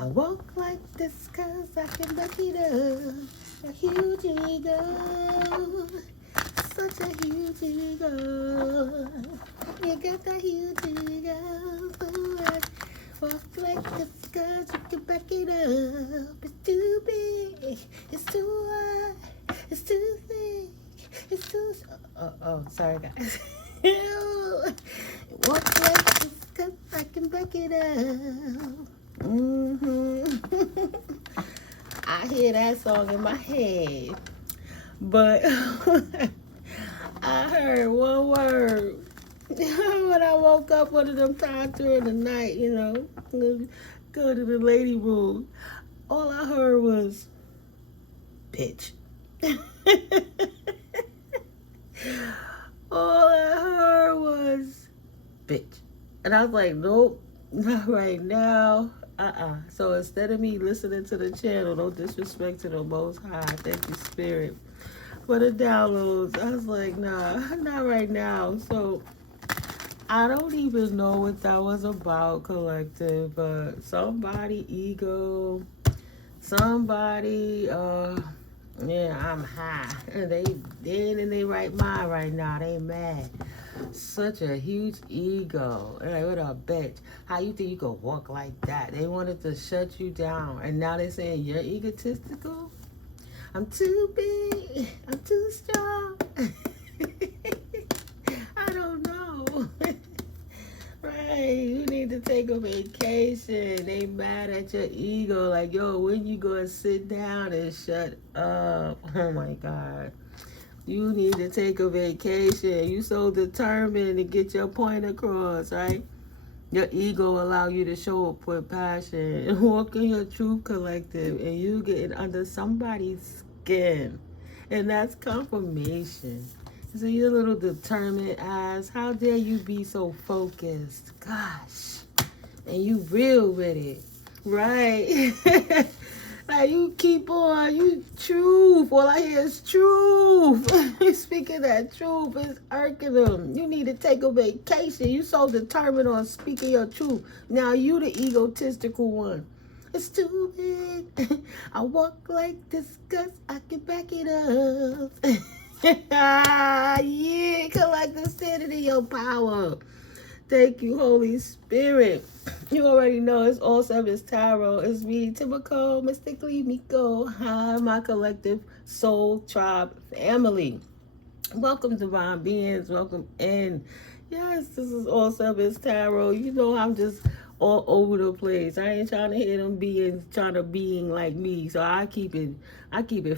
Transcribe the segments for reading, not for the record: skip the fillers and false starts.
I walk like this 'cause I can back it up. A huge ego, such a huge ego. You got that huge ego. Walk like this 'cause you can back it up. It's too big, it's too wide, it's too thick, it's too... Oh, sorry guys. Walk like this 'cause I can back it up. I hear that song in my head, but I heard one word when I woke up one of them times during the night, you know, go to the lady room. All I heard was bitch. All I heard was bitch. And I was like, nope, not right now. So instead of me listening to the channel, no disrespect to the Most High, thank you, Spirit, for the downloads. I was like, nah, not right now. So I don't even know what that was about, collective, but somebody ego, somebody, yeah, I'm high. And they ain't in their right mind right now. They mad. Such a huge ego. Like, what a bitch. How you think you could walk like that? They wanted to shut you down. And now they're saying you're egotistical? I'm too big. I'm too strong. I don't know. Right. You need to take a vacation. They mad at your ego. Like, yo, when you go and sit down and shut up? Oh, my God. You need to take a vacation. You so determined to get your point across, right? Your ego allow you to show up with passion and walk in your truth, collective, and you get under somebody's skin. And that's confirmation. So you're a little determined ass. How dare you be so focused? Gosh. And you real with it. Right? Like, you keep on, you truth. All I hear is truth. Speaking that truth is irking them. You need to take a vacation. You so determined on speaking your truth. Now you the egotistical one. It's too big. I walk like this 'cause I can back it up. Yeah, collective, standing in your power. Thank you, Holy Spirit. You already know it's All Service Tarot. It's me, Timoko, Mystically Miko. Hi, my collective soul tribe family. Welcome, divine beings. Welcome in. Yes, this is All Service Tarot. You know I'm just all over the place. I ain't trying to hear them beings trying to being like me. So I keep it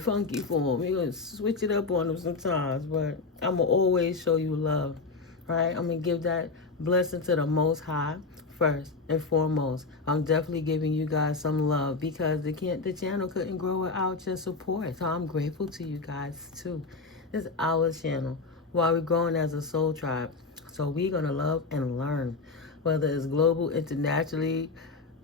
funky for them. You're gonna switch it up on them sometimes, but I'm gonna always show you love. Right? I'm gonna give that blessing to the Most High first and foremost. I'm definitely giving you guys some love because the channel couldn't grow without your support. So I'm grateful to you guys too. This is our channel while we're growing as a soul tribe. So we're gonna love and learn, whether it's global, internationally,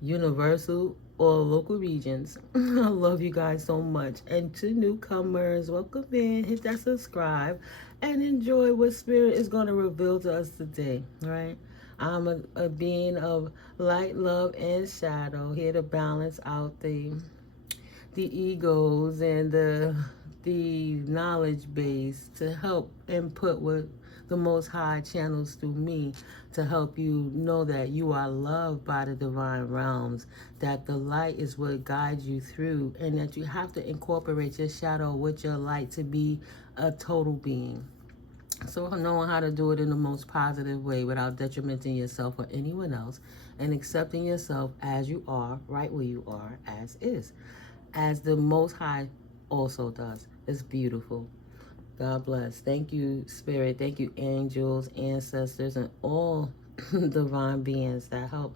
universal, or local regions. I love you guys so much. And to newcomers, welcome in. Hit that subscribe and enjoy what Spirit is going to reveal to us today, right? I'm a being of light, love, and shadow, here to balance out the egos and the knowledge base to help input what the Most High channels through me to help you know that you are loved by the divine realms, that the light is what guides you through, and that you have to incorporate your shadow with your light to be a total being. So knowing how to do it in the most positive way without detrimenting yourself or anyone else, and accepting yourself as you are, right where you are, as is. As the Most High also does. It's beautiful. God bless. Thank you, Spirit. Thank you, angels, ancestors, and all divine beings that help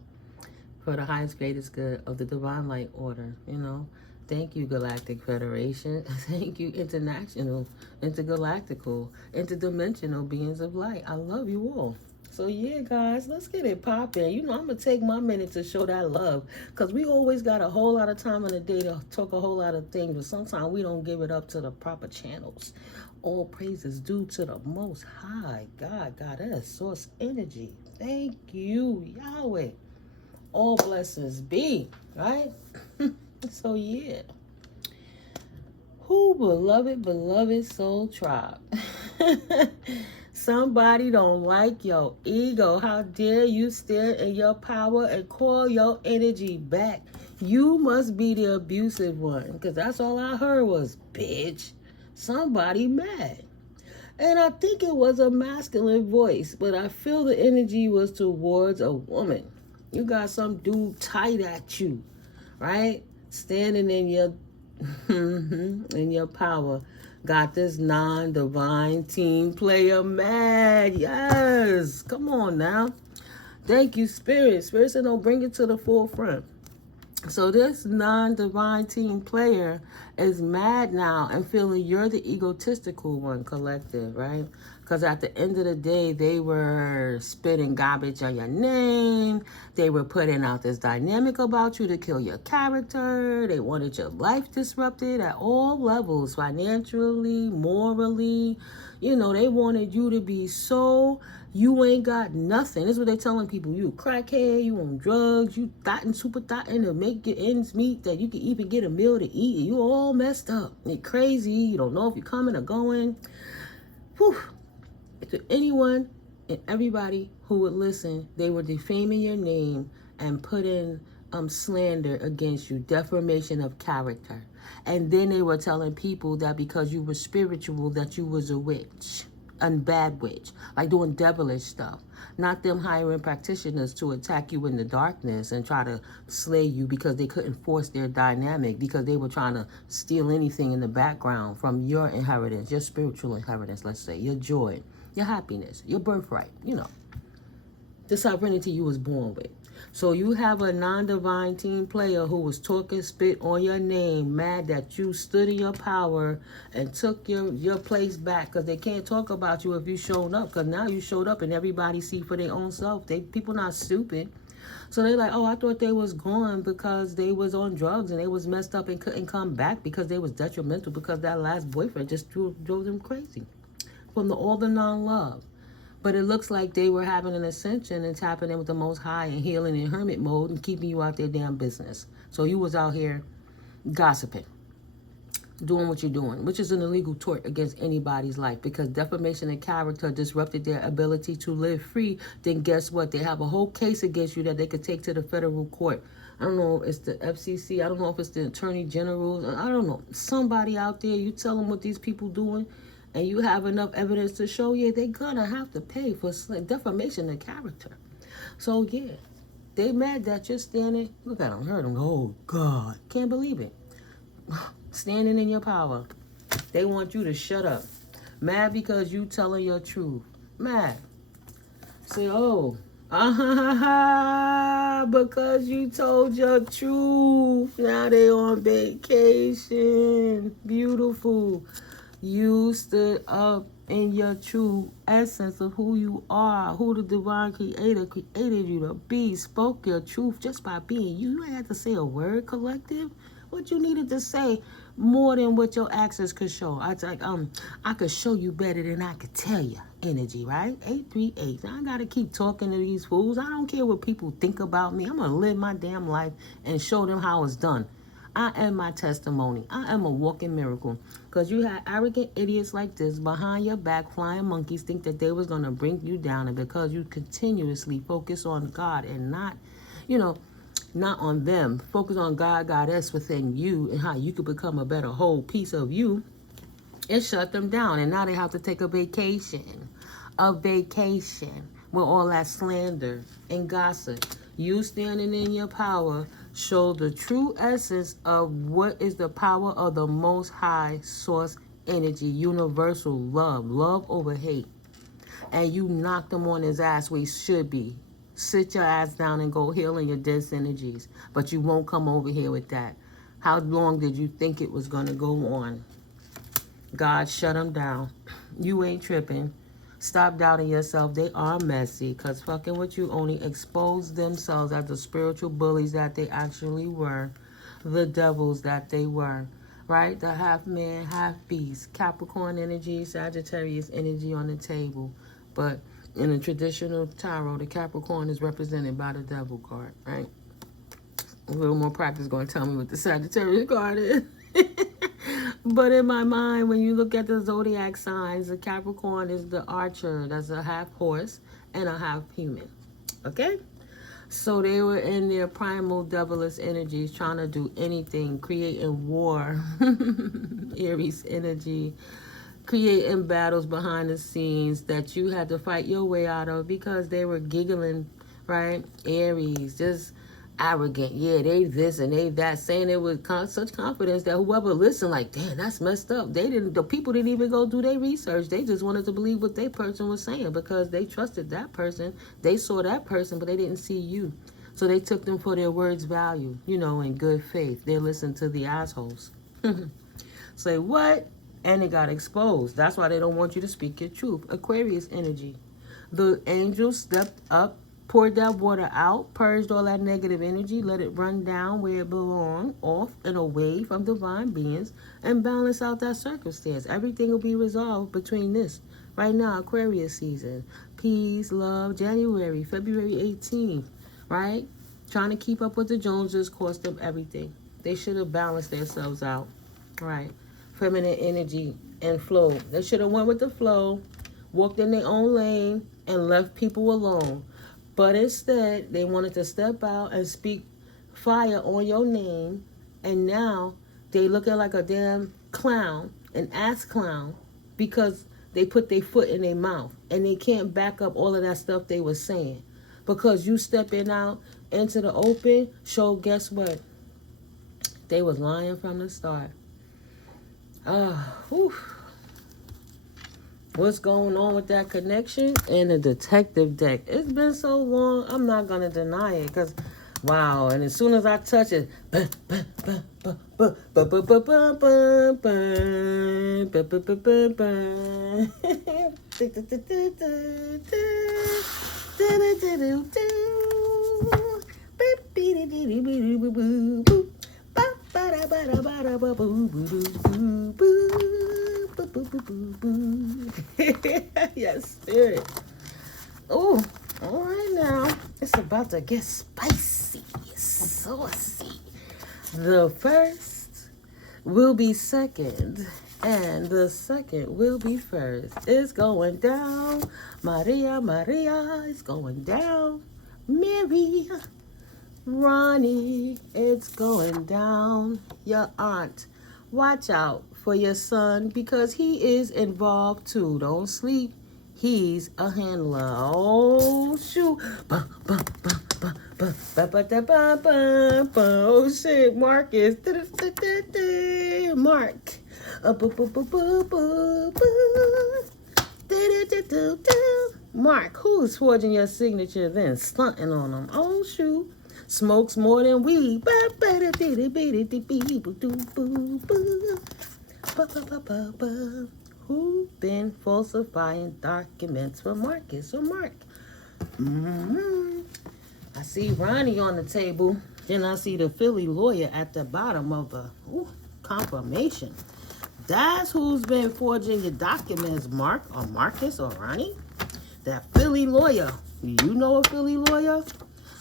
for the highest, greatest good of the divine light order, you know. Thank you, Galactic Federation. Thank you, international, intergalactical, interdimensional beings of light. I love you all. So yeah, guys, let's get it popping. You know, I'm going to take my minute to show that love, because we always got a whole lot of time in the day to talk a whole lot of things, but sometimes we don't give it up to the proper channels. All praises due to the Most High. God, that is source energy. Thank you, Yahweh. All blessings be, right? So yeah. Who beloved soul tribe? Somebody don't like your ego. How dare you stand in your power and call your energy back? You must be the abusive one, because that's all I heard was, bitch. Somebody mad. And I think it was a masculine voice, but I feel the energy was towards a woman. You got some dude tight at you, right? Standing in your in your power. Got this non-divine team player mad. Yes. Come on now. Thank you, Spirit. Spirit said don't bring it to the forefront. So this non-divine team player is mad now and feeling you're the egotistical one, collective, right? Because at the end of the day, they were spitting garbage on your name. They were putting out this dynamic about you to kill your character. They wanted your life disrupted at all levels, financially, morally. You know, they wanted you to be so... You ain't got nothing. This is what they telling people. You a crackhead, you on drugs, you thotting, super thotting to make your ends meet that you can even get a meal to eat. You all messed up. You're crazy. You don't know if you're coming or going. Whew. To anyone and everybody who would listen, they were defaming your name and putting slander against you, defamation of character. And then they were telling people that because you were spiritual, that you was a witch. And bad witch, like doing devilish stuff, not them hiring practitioners to attack you in the darkness and try to slay you because they couldn't force their dynamic, because they were trying to steal anything in the background from your inheritance, your spiritual inheritance, let's say, your joy, your happiness, your birthright, you know, the sovereignty you was born with. So you have a non-divine team player who was talking spit on your name, mad that you stood in your power and took your place back, because they can't talk about you if you showed up, because now you showed up and everybody see for their own self. People not stupid. So they like, oh, I thought they was gone because they was on drugs and they was messed up and couldn't come back because they was detrimental, because that last boyfriend just drove them crazy from all the non-love. But it looks like they were having an ascension and tapping in with the Most High and healing in hermit mode and keeping you out their damn business. So you was out here gossiping, doing what you're doing, which is an illegal tort against anybody's life, because defamation of character disrupted their ability to live free. Then guess what? They have a whole case against you that they could take to the federal court. I don't know if it's the FCC. I don't know if it's the Attorney General. I don't know. Somebody out there, you tell them what these people doing, and you have enough evidence to show, yeah, they're gonna have to pay for defamation of character. So yeah, they mad that you're standing. Look at them, heard them. Oh God, can't believe it. Standing in your power. They want you to shut up. Mad because you telling your truth. Mad. Say, oh, because you told your truth. Now they on vacation. Beautiful. You stood up in your true essence of who you are, who the divine creator created you to be, spoke your truth just by being you. You ain't had to say a word, collective. What you needed to say more than what your actions could show. I could show you better than I could tell you. Energy, right? 838. I gotta keep talking to these fools. I don't care what people think about me. I'm gonna live my damn life and show them how it's done. I am my testimony. I am a walking miracle. Because you had arrogant idiots like this behind your back, flying monkeys, think that they was going to bring you down. And because you continuously focus on God and not, not on them, focus on God, Goddess within you, and how you could become a better whole piece of you, it shut them down. And now they have to take a vacation with all that slander and gossip. You standing in your power show the true essence of what is the power of the Most High source energy, universal love over hate. And you knocked him on his ass where he should be. Sit your ass down and go heal in your dense energies. But you won't come over here with that. How long did you think it was going to go on? God shut them down. You ain't tripping. Stop doubting yourself. They are messy, because fucking with you only exposed themselves as the spiritual bullies that they actually were, the devils that they were, right? The half man, half beast, Capricorn energy, Sagittarius energy on the table. But in the traditional tarot, the Capricorn is represented by the devil card, right? A little more practice going to tell me what the Sagittarius card is. But in my mind, when you look at the zodiac signs, the Capricorn is the archer. That's a half horse and a half human. Okay? So they were in their primal devilish energies, trying to do anything, creating war. Aries energy, creating battles behind the scenes that you had to fight your way out of because they were giggling, right? Aries, just arrogant. Yeah, they this and they that, saying it with such confidence that whoever listened, like, damn, that's messed up. The people didn't even go do their research. They just wanted to believe what their person was saying because they trusted that person. They saw that person, but they didn't see you. So they took them for their words value, in good faith. They listened to the assholes. Say what? And it got exposed. That's why they don't want you to speak your truth. Aquarius energy. The angel stepped up, poured that water out, purged all that negative energy, let it run down where it belonged, off and away from divine beings, and balance out that circumstance. Everything will be resolved between this. Right now, Aquarius season. Peace, love, January, February 18th, right? Trying to keep up with the Joneses cost them everything. They should have balanced themselves out, right? Feminine energy and flow. They should have went with the flow, walked in their own lane, and left people alone. But instead, they wanted to step out and speak fire on your name, and now they looking like a damn clown, an ass clown, because they put their foot in their mouth, and they can't back up all of that stuff they were saying. Because you stepping out into the open, so guess what? They was lying from the start. What's going on with that connection? And the detective deck. It's been so long, I'm not going to deny it. Because, wow, and as soon as I touch it, yes, spirit. Oh, all right now. It's about to get spicy, saucy. The first will be second, and the second will be first. It's going down. Maria, it's going down. Mary, Ronnie, it's going down. Your aunt, watch out for your son because he is involved too. Don't sleep. He's a handler. Oh, shoot. Oh, shit. Marcus. Mark. Mark, who's forging your signature then? Stunting on them. Oh, shoot. Smokes more than weed. Who been falsifying documents for Marcus or Mark? I see Ronnie on the table. Then I see the Philly lawyer at the bottom of the confirmation. That's who's been forging your documents, Mark or Marcus or Ronnie. That Philly lawyer. You know a Philly lawyer?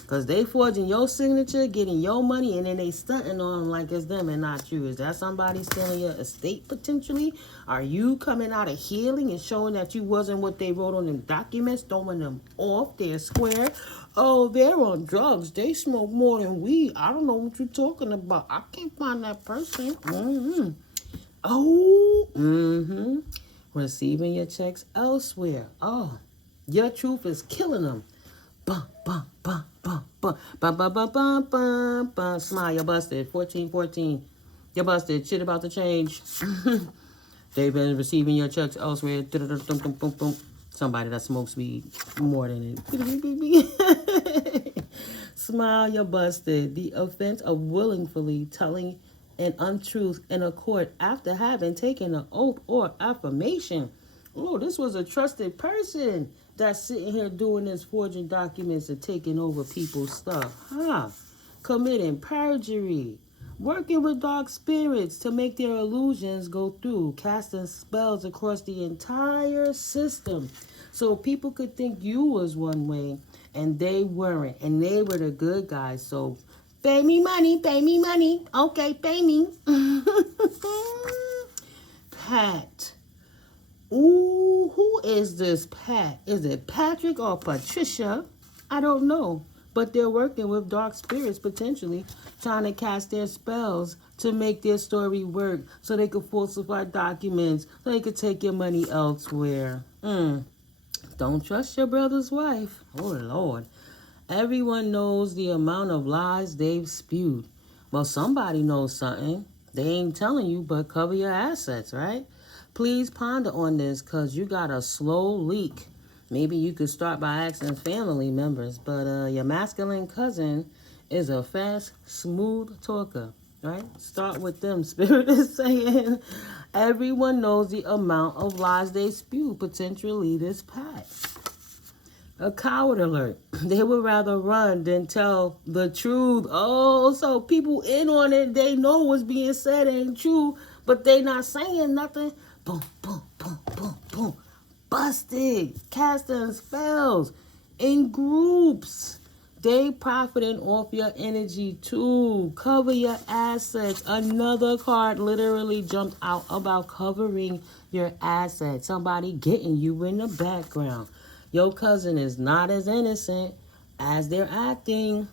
Because they forging your signature, getting your money, and then they stunting on them like it's them and not you. Is that somebody stealing your estate potentially? Are you coming out of healing and showing that you wasn't what they wrote on them documents, throwing them off their square? Oh, they're on drugs. They smoke more than weed. I don't know what you're talking about. I can't find that person. Receiving your checks elsewhere. Oh, your truth is killing them. Bum, bum, bum, bum, bum, bum, bum, bum, bum, bum, bum. Smile, you're busted. 1414. You're busted. Shit about to change. They've been receiving your checks elsewhere. Somebody that smokes weed more than it. Smile, you're busted. The offense of willingly telling an untruth in a court after having taken an oath or affirmation. Oh, this was a trusted person that's sitting here doing this, forging documents and taking over people's stuff. Committing perjury. Working with dark spirits to make their illusions go through. Casting spells across the entire system. So people could think you was one way and they weren't. And they were the good guys. So Pay me money, pay me money. Okay, pay me. Pat. Ooh, who is this Pat? Is it Patrick or Patricia? I don't know. But they're working with dark spirits, potentially, trying to cast their spells to make their story work so they could falsify documents, so they could take your money elsewhere. Don't trust your brother's wife. Oh, Lord. Everyone knows the amount of lies they've spewed. Well, somebody knows something. They ain't telling you, but cover your assets, right? Please ponder on this, because you got a slow leak. Maybe you could start by asking family members, but your masculine cousin is a fast, smooth talker, right? Start with them. Spirit is saying everyone knows the amount of lies they spew, potentially this Pat. A coward alert. They would rather run than tell the truth. Oh, so people in on it, they know what's being said ain't true, but they not saying nothing. Boom, boom, boom, boom, boom. Busted. Casting spells in groups. They profiting off your energy too. Cover your assets. Another card literally jumped out about covering your assets. Somebody getting you in the background. Your cousin is not as innocent as they're acting.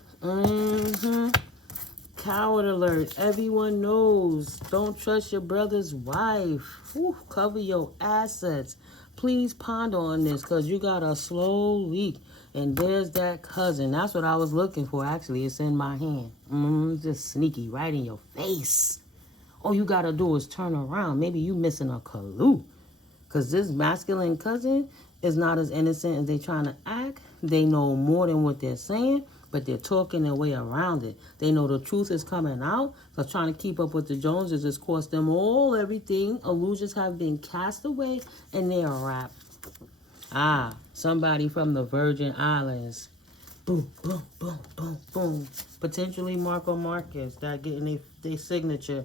Coward alert. Everyone knows. Don't trust your brother's wife. Whew, cover your assets. Please ponder on this, because you got a slow leak. And there's that cousin. That's what I was looking for, actually. It's in my hand. Just sneaky, right in your face. All you got to do is turn around. Maybe you missing a clue. Because this masculine cousin is not as innocent as they trying to act. They know more than what they're saying, but they're talking their way around it. They know the truth is coming out, so trying to keep up with the Joneses has cost them all everything. Illusions have been cast away, and they are wrapped. Somebody from the Virgin Islands. Boom, boom, boom, boom, boom. Potentially Marco Marcus, that getting their signature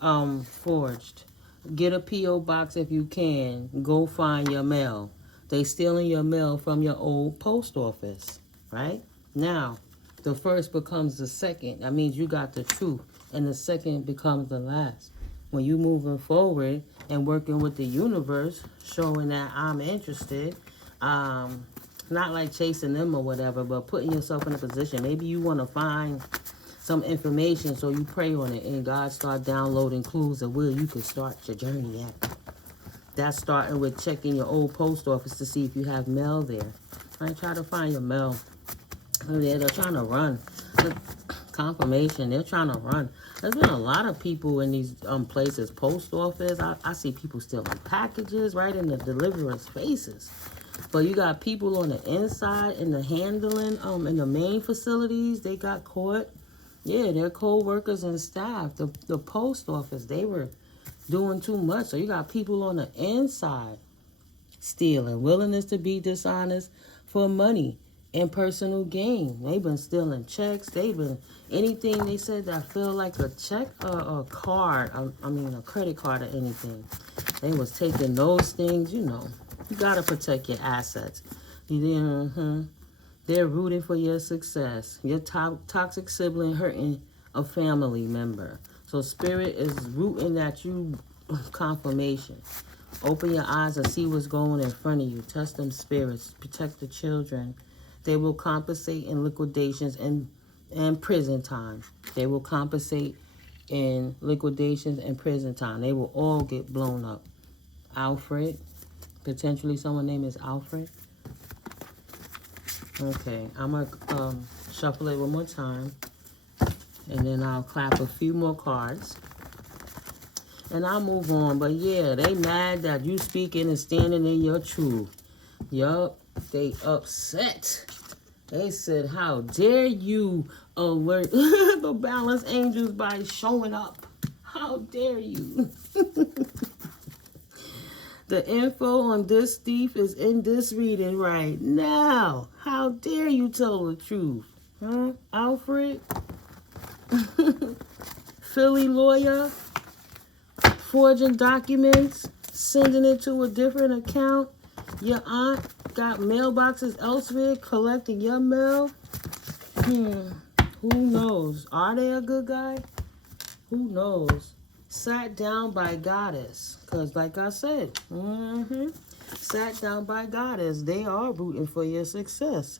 forged. Get a P.O. box if you can. Go find your mail. They stealing your mail from your old post office, right? Now, the first becomes the second. That means you got the truth, and the second becomes the last. When you moving forward and working with the universe, showing that I'm interested, not like chasing them or whatever, but putting yourself in a position. Maybe you want to find some information, so you pray on it, and God start downloading clues of where you can start your journey at. That's starting with checking your old post office to see if you have mail there. Right? Try to find your mail. They're trying to run. Confirmation, they're trying to run. There's been a lot of people in these places, post office. I see people stealing packages right in the deliverer's faces. But you got people on the inside in the handling, in the main facilities, they got caught. Yeah, their co-workers and staff, the post office, they were doing too much. So you got people on the inside stealing, willingness to be dishonest for money and personal gain. They've been stealing checks. They've been anything they said that feel like a check or a card. I mean, a credit card or anything. They was taking those things, you know. You got to protect your assets. They're rooting for your success. Your toxic sibling hurting a family member. So spirit is rooting that you confirmation. Open your eyes and see what's going in front of you. Test them spirits. Protect the children. They will compensate in liquidations and prison time. They will compensate in liquidations and prison time. They will all get blown up. Alfred. Potentially someone named is Alfred. Okay, I'm going to shuffle it one more time. And then I'll clap a few more cards. And I'll move on. But yeah, they mad that you speaking and standing in your truth. Yup, they upset. They said, how dare you alert the balance angels by showing up? How dare you? The info on this thief is in this reading right now. How dare you tell the truth? Huh, Alfred? Philly lawyer? Forging documents? Sending it to a different account? Your aunt got mailboxes elsewhere collecting your mail? Who Who knows? Are they a good guy? Who knows? Sat down by goddess. Because like I said, sat down by goddess. They are rooting for your success.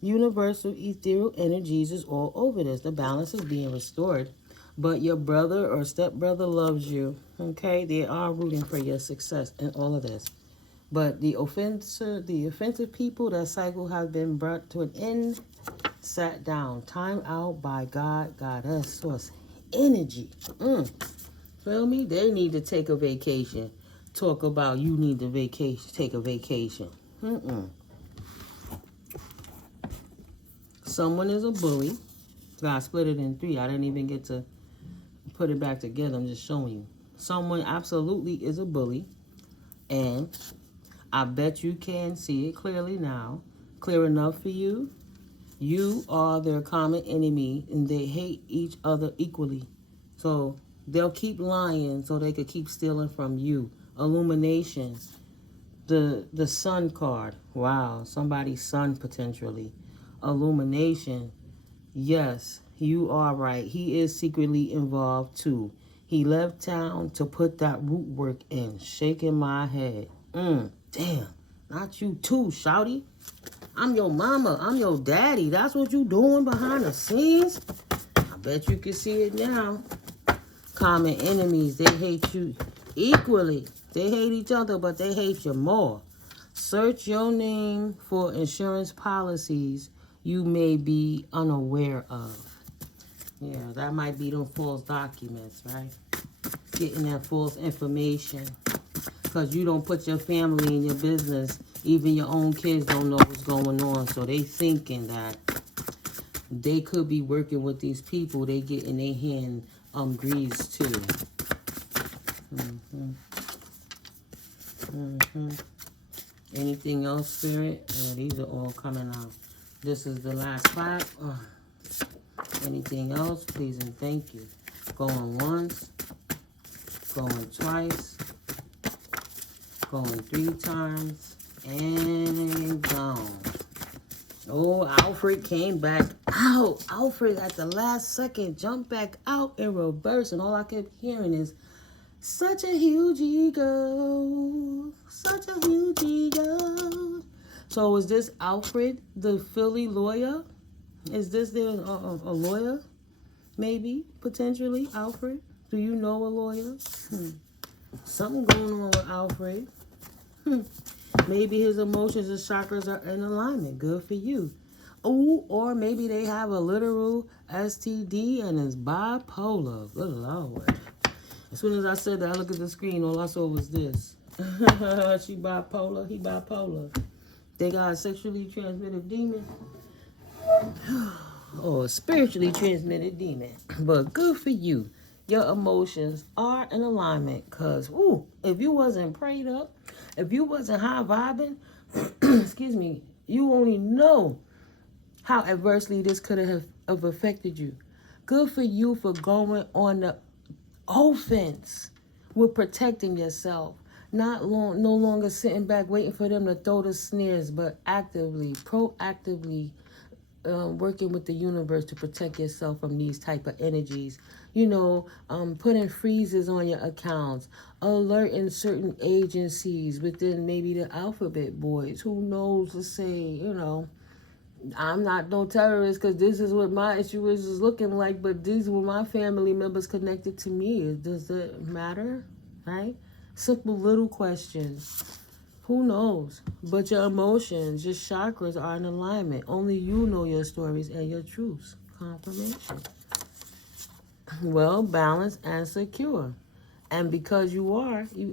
Universal ethereal energies is all over this. The balance is being restored. But your brother or stepbrother loves you. Okay? They are rooting for your success in all of this. But the offensive people, that cycle has been brought to an end. Sat down. Time out by God, goddess, source energy. Feel me? They need to take a vacation. Talk about you need to vacation. Take a vacation. Someone is a bully. God split it in three. I didn't even get to put it back together. I'm just showing you. Someone absolutely is a bully. And I bet you can see it clearly now. Clear enough for you. You are their common enemy, and they hate each other equally. So they'll keep lying so they could keep stealing from you. Illumination. The sun card. Wow, somebody's son potentially. Illumination. Yes, you are right. He is secretly involved too. He left town to put that root work in. Shaking my head. Damn. Not you too, shouty. I'm your mama. I'm your daddy. That's what you doing behind the scenes. I bet you can see it now. Common enemies. They hate you equally. They hate each other, but they hate you more. Search your name for insurance policies you may be unaware of. Yeah, that might be them false documents, right? Getting that false information. Because you don't put your family in your business. Even your own kids don't know what's going on. So they thinking that they could be working with these people. They get in their hand greased too. Anything else, Spirit? These are all coming out. This is the last pack. Anything else? Please and thank you. Going once. Going twice. Going 3 times. And gone. Oh, Alfred came back out. Alfred at the last second jumped back out in reverse. And all I kept hearing is, such a huge ego. Such a huge ego. So is this Alfred, the Philly lawyer? Is this a lawyer? Maybe, potentially, Alfred? Do you know a lawyer? Something going on with Alfred. Maybe his emotions and chakras are in alignment. Good for you. Oh, or maybe they have a literal STD and is bipolar. Good Lord. As soon as I said that, I looked at the screen, all I saw was this. She bipolar, he bipolar. They got a sexually transmitted demon. Or a spiritually transmitted demon. But good for you. Your emotions are in alignment. Because, if you wasn't prayed up, if you wasn't high vibing, excuse me, you only know how adversely this could have affected you. Good for you for going on the offense with protecting yourself. No longer sitting back waiting for them to throw the snares, but actively, proactively working with the universe to protect yourself from these type of energies. Putting freezes on your accounts, alerting certain agencies within maybe the alphabet boys. Who knows to say, I'm not no terrorist because this is what my issue is looking like, but these were my family members connected to me. Does it matter? Right? Simple little questions. Who knows? But your emotions, your chakras are in alignment. Only you know your stories and your truths. Confirmation. Well balanced and secure. And because you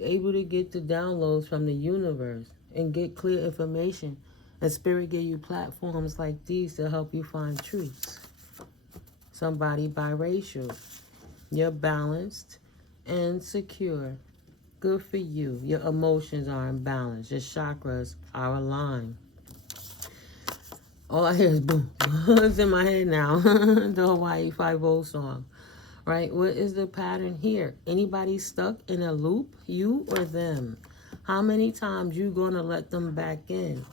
able to get the downloads from the universe and get clear information. And Spirit gave you platforms like these to help you find truths. Somebody biracial. You're balanced and secure. Good for you. Your emotions are in balance. Your chakras are aligned. All I hear is boom. It's in my head now. The Hawaii 5-0 song. Right? What is the pattern here? Anybody stuck in a loop? You or them? How many times you gonna let them back in?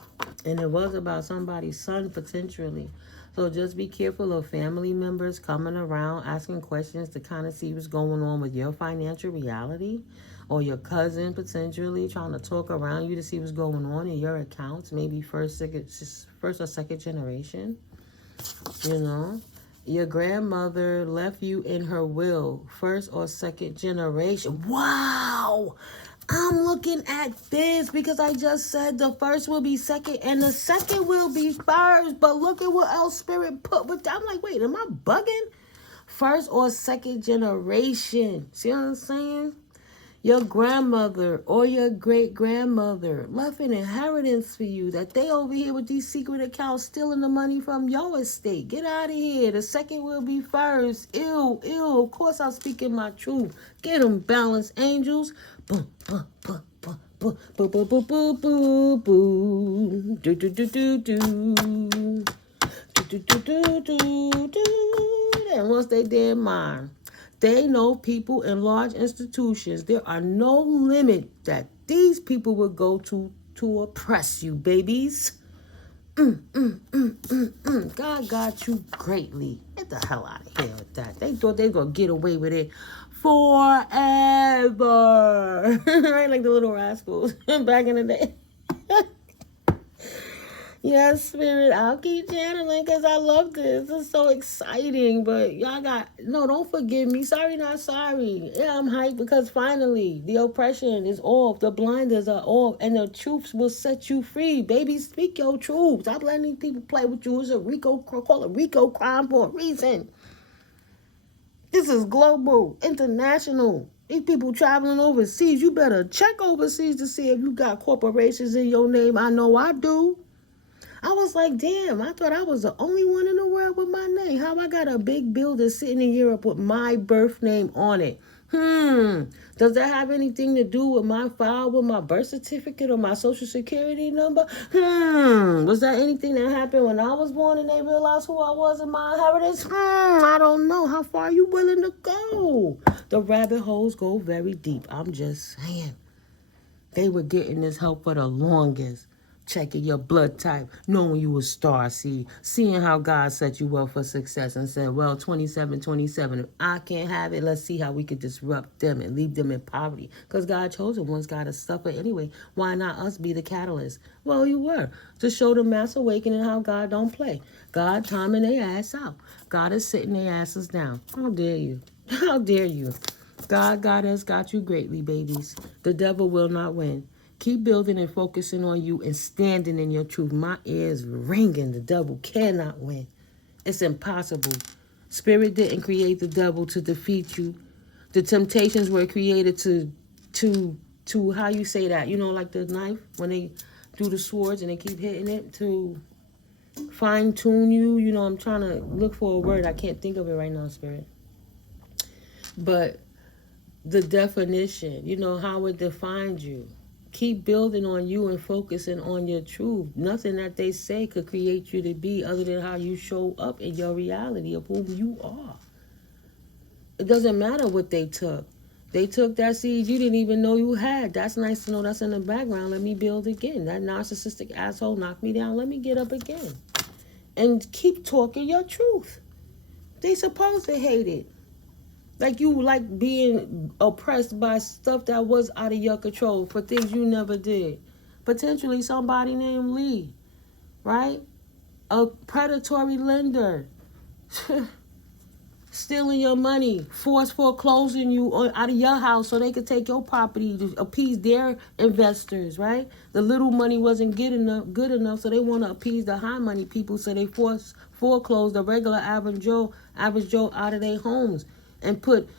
And it was about somebody's son potentially. So just be careful of family members coming around asking questions to kind of see what's going on with your financial reality, or your cousin potentially trying to talk around you to see what's going on in your accounts, maybe first or second generation. You know, your grandmother left you in her will, first or second generation. Wow! I'm looking at this because I just said the first will be second and the second will be first. But look at what else Spirit put with that. I'm like, wait, am I bugging? First or second generation. See what I'm saying? Your grandmother or your great-grandmother left an inheritance for you that they over here with these secret accounts stealing the money from your estate. Get out of here. The second will be first. Ew, ew. Of course I'm speaking my truth. Get them, balanced angels. Boom, boom, boom, boom, boom, boom, boom, boom, boom, boom, boom. Do, do, do, do, do. Do, do, do, do, do. And once they damn mind, they know people in large institutions, there are no limit that these people will go to oppress you, babies. God got you greatly. Get the hell out of here with that. They thought they were going to get away with it forever. Right? Like the little rascals back in the day. Yes, Spirit, I'll keep channeling because I love this. It's so exciting. But y'all don't forgive me. Sorry, not sorry. Yeah, I'm hyped because finally the oppression is off. The blinders are off. And the truths will set you free. Baby, speak your truth. Stop letting these people play with you. It's a call it RICO crime for a reason. This is global, international. These people traveling overseas. You better check overseas to see if you got corporations in your name. I know I do. I was like, damn, I thought I was the only one in the world with my name. How I got a big building sitting in Europe with my birth name on it? Does that have anything to do with my file with my birth certificate or my social security number? Was that anything that happened when I was born and they realized who I was in my inheritance? I don't know. How far are you willing to go? The rabbit holes go very deep. I'm just saying. They were getting this help for the longest. Checking your blood type, knowing you a star seed, seeing how God set you up for success and said, well, 27, if I can't have it, let's see how we could disrupt them and leave them in poverty. Because God chosen ones got to suffer anyway. Why not us be the catalyst? Well, you were. To show the mass awakening how God don't play. God timing their ass out. God is sitting their asses down. How dare you? How dare you? God has got you greatly, babies. The devil will not win. Keep building and focusing on you and standing in your truth. My ears ringing. The devil cannot win. It's impossible. Spirit didn't create the devil to defeat you. The temptations were created to how you say that? You know, like the knife when they do the swords and they keep hitting it to fine tune you. You know, I'm trying to look for a word. I can't think of it right now, Spirit. But the definition, you know, how it defined you. Keep building on you and focusing on your truth. Nothing that they say could create you to be other than how you show up in your reality of who you are. It doesn't matter what they took. They took that seed you didn't even know you had. That's nice to know that's in the background. Let me build again. That narcissistic asshole knocked me down. Let me get up again. And keep talking your truth. They supposed to hate it. Like you like being oppressed by stuff that was out of your control for things you never did. Potentially somebody named Lee, right? A predatory lender. Stealing your money. Force foreclosing you out of your house so they could take your property to appease their investors, right? The little money wasn't good enough, so they want to appease the high money people, so they foreclose the regular average Joe out of their homes. And put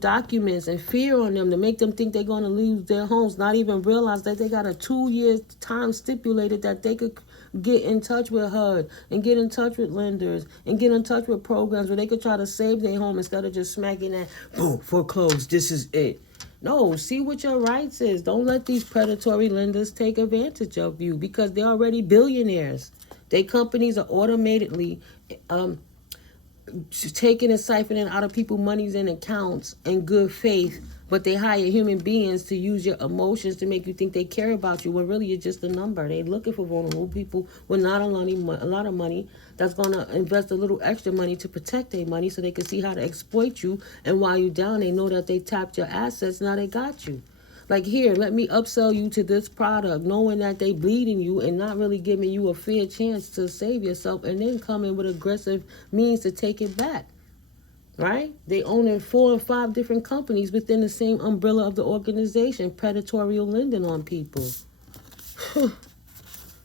documents and fear on them to make them think they're going to lose their homes, not even realize that they got a 2-year time stipulated that they could get in touch with HUD and get in touch with lenders and get in touch with programs where they could try to save their home instead of just smacking that, boom, foreclosed, this is it. No, see what your rights is. Don't let these predatory lenders take advantage of you because they're already billionaires. Their companies are automatically taking and siphoning out of people's monies and accounts in good faith But they hire human beings to use your emotions to make you think they care about you, when really you're just a number. They're looking for vulnerable people with not a lot of money that's going to invest a little extra money to protect their money so they can see how to exploit you. And while you're down, they know that they tapped your assets. Now they got you. Like, here, let me upsell you to this product, knowing that they bleeding you and not really giving you a fair chance to save yourself, and then coming with aggressive means to take it back. Right? They own 4 or 5 different companies within the same umbrella of the organization, predatory lending on people.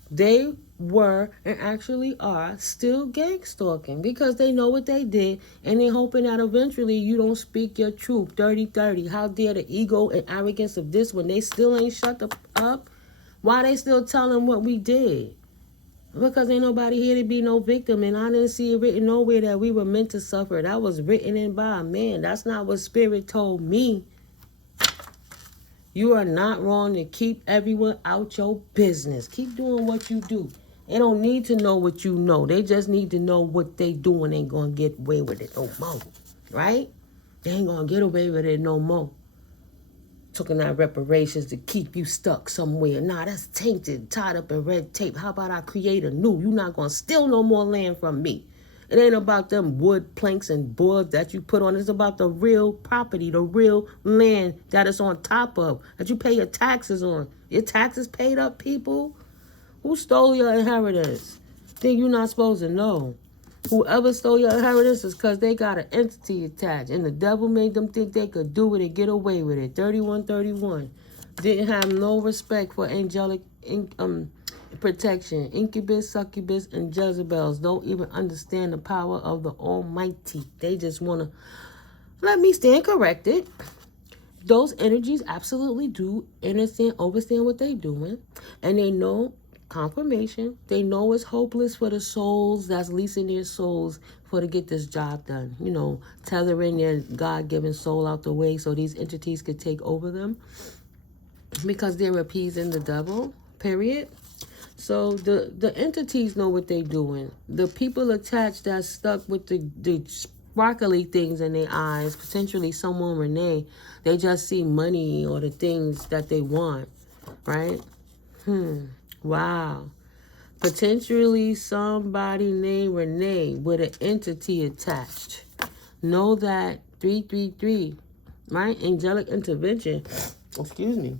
They were and actually are still gang stalking because they know what they did, and they're hoping that eventually you don't speak your truth. 30-30. How dare the ego and arrogance of this when they still ain't shut up? Why they still telling what we did? Because ain't nobody here to be no victim, and I didn't see it written nowhere that we were meant to suffer. That was written in by a man. That's not what Spirit told me. You are not wrong to keep everyone out your business. Keep doing what you do. They don't need to know what you know. They just need to know what they doing ain't going to get away with it no more. Right? They ain't going to get away with it no more. Talking about reparations to keep you stuck somewhere. Nah, that's tainted, tied up in red tape. How about I create a new? You're not going to steal no more land from me. It ain't about them wood planks and boards that you put on. It's about the real property, the real land that it's on top of, that you pay your taxes on. Your taxes paid up, people? Who stole your inheritance? Think you're not supposed to know. Whoever stole your inheritance is because they got an entity attached, and the devil made them think they could do it and get away with it. 3131 didn't have no respect for angelic protection. Incubus, succubus, and Jezebels don't even understand the power of the Almighty. They just want to let me stand corrected. Those energies absolutely do understand what they're doing, and they know confirmation. They know it's hopeless for the souls that's leasing their souls to get this job done. You know, tethering their God-given soul out the way so these entities could take over them because they're appeasing the devil, period. So the entities know what they're doing. The people attached that's stuck with the sparkly things in their eyes, potentially someone Renee, they just see money or the things that they want, right? Wow. Potentially somebody named Renee with an entity attached. Know that 333, right? Angelic intervention. Excuse me.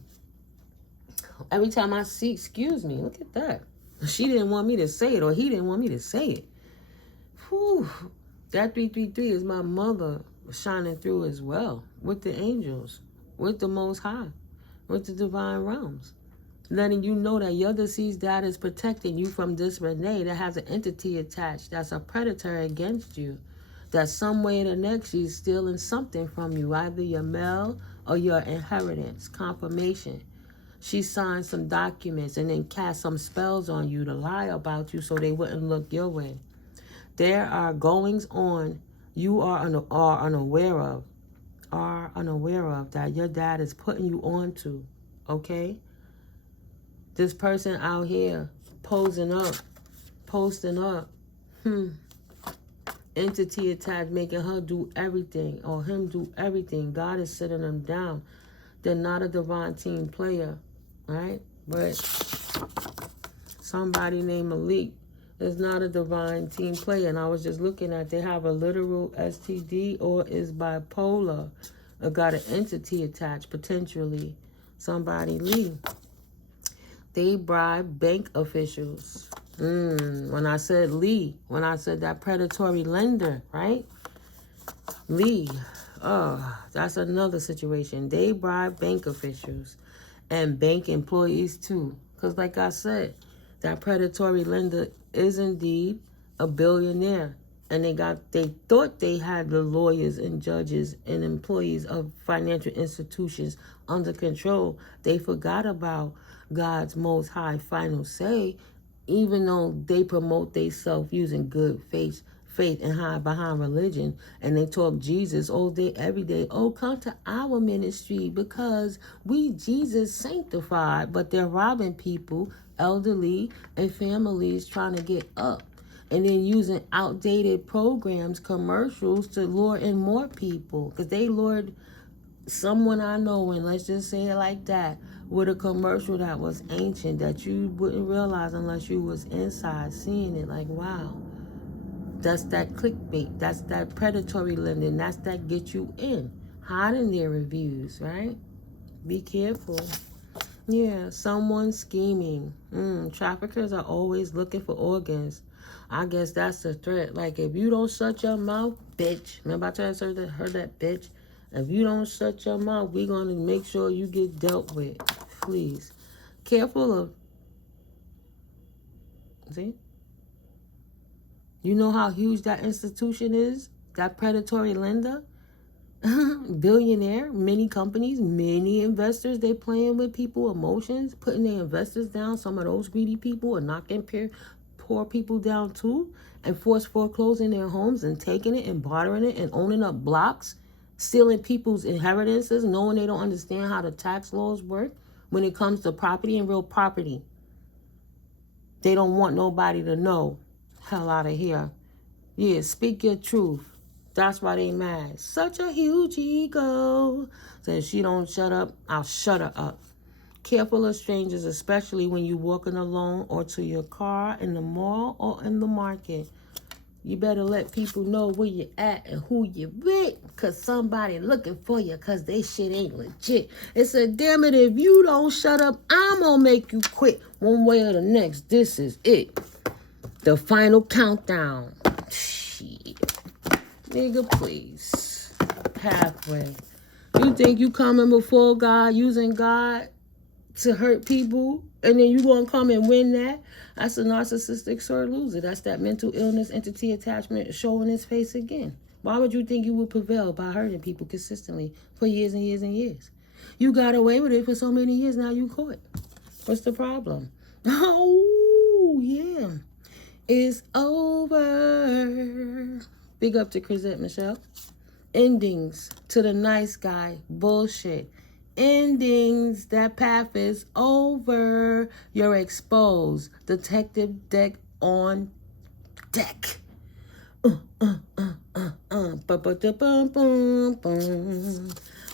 Every time I see, excuse me, look at that. She didn't want me to say it, or he didn't want me to say it. Whew. That 333 is my mother shining through as well, with the angels, with the Most High, with the divine realms. Letting you know that your deceased dad is protecting you from this Renee that has an entity attached that's a predator against you. That some way or the next she's stealing something from you, either your mail or your inheritance, confirmation. She signed some documents and then cast some spells on you to lie about you so they wouldn't look your way. There are goings on you are unaware of that your dad is putting you on to, okay? This person out here posting up, entity attached, making her do everything or him do everything. God is sitting them down. They're not a divine team player, right? But somebody named Malik is not a divine team player. And I was just looking at, they have a literal STD or is bipolar or got an entity attached, potentially. Somebody Lee. They bribe bank officials. When I said Lee, when I said that predatory lender, right? Lee, that's another situation. They bribe bank officials and bank employees too. Because like I said, that predatory lender is indeed a billionaire. And they thought they had the lawyers and judges and employees of financial institutions under control. They forgot about God's most high final say, even though they promote themselves using good faith and hide behind religion, and they talk Jesus all day, every day. Oh, come to our ministry because we Jesus sanctified, but they're robbing people, elderly and families trying to get up. And then using outdated programs, commercials to lure in more people. Because they lured someone I know, and let's just say it like that, with a commercial that was ancient that you wouldn't realize unless you was inside seeing it. Like, wow, that's that clickbait, that's that predatory lending, that's that get you in, hiding their reviews, right? Be careful. Yeah, someone scheming. Traffickers are always looking for organs. I guess that's the threat. Like, if you don't shut your mouth, bitch. Remember I told her heard that bitch? If you don't shut your mouth, we're going to make sure you get dealt with. Please. Careful of... See? You know how huge that institution is? That predatory lender? Billionaire, many companies, many investors, they playing with people emotions, putting their investors down. Some of those greedy people are knocking poor people down too, and force foreclosing their homes and taking it and bartering it and owning up blocks, stealing people's inheritances, knowing they don't understand how the tax laws work when it comes to property and real property. They don't want nobody to know. Hell out of here. Yeah, speak your truth. That's why they mad. Such a huge ego. Says she don't shut up, I'll shut her up. Careful of strangers, especially when you walking alone or to your car, in the mall, or in the market. You better let people know where you at and who you with, because somebody looking for you because they shit ain't legit. It's a damn it, if you don't shut up, I'm going to make you quit one way or the next. This is it. The final countdown. Shit. Nigga, please. Halfway. You think you coming before God, using God to hurt people, and then you gonna come and win that? That's a narcissistic sore loser. That's that mental illness, entity attachment showing its face again. Why would you think you would prevail by hurting people consistently for years and years and years? You got away with it for so many years, now you caught. What's the problem? Oh, yeah. It's over. Big up to Chrisette Michelle. Endings to the nice guy. Bullshit. Endings. That path is over. You're exposed. Detective deck on deck.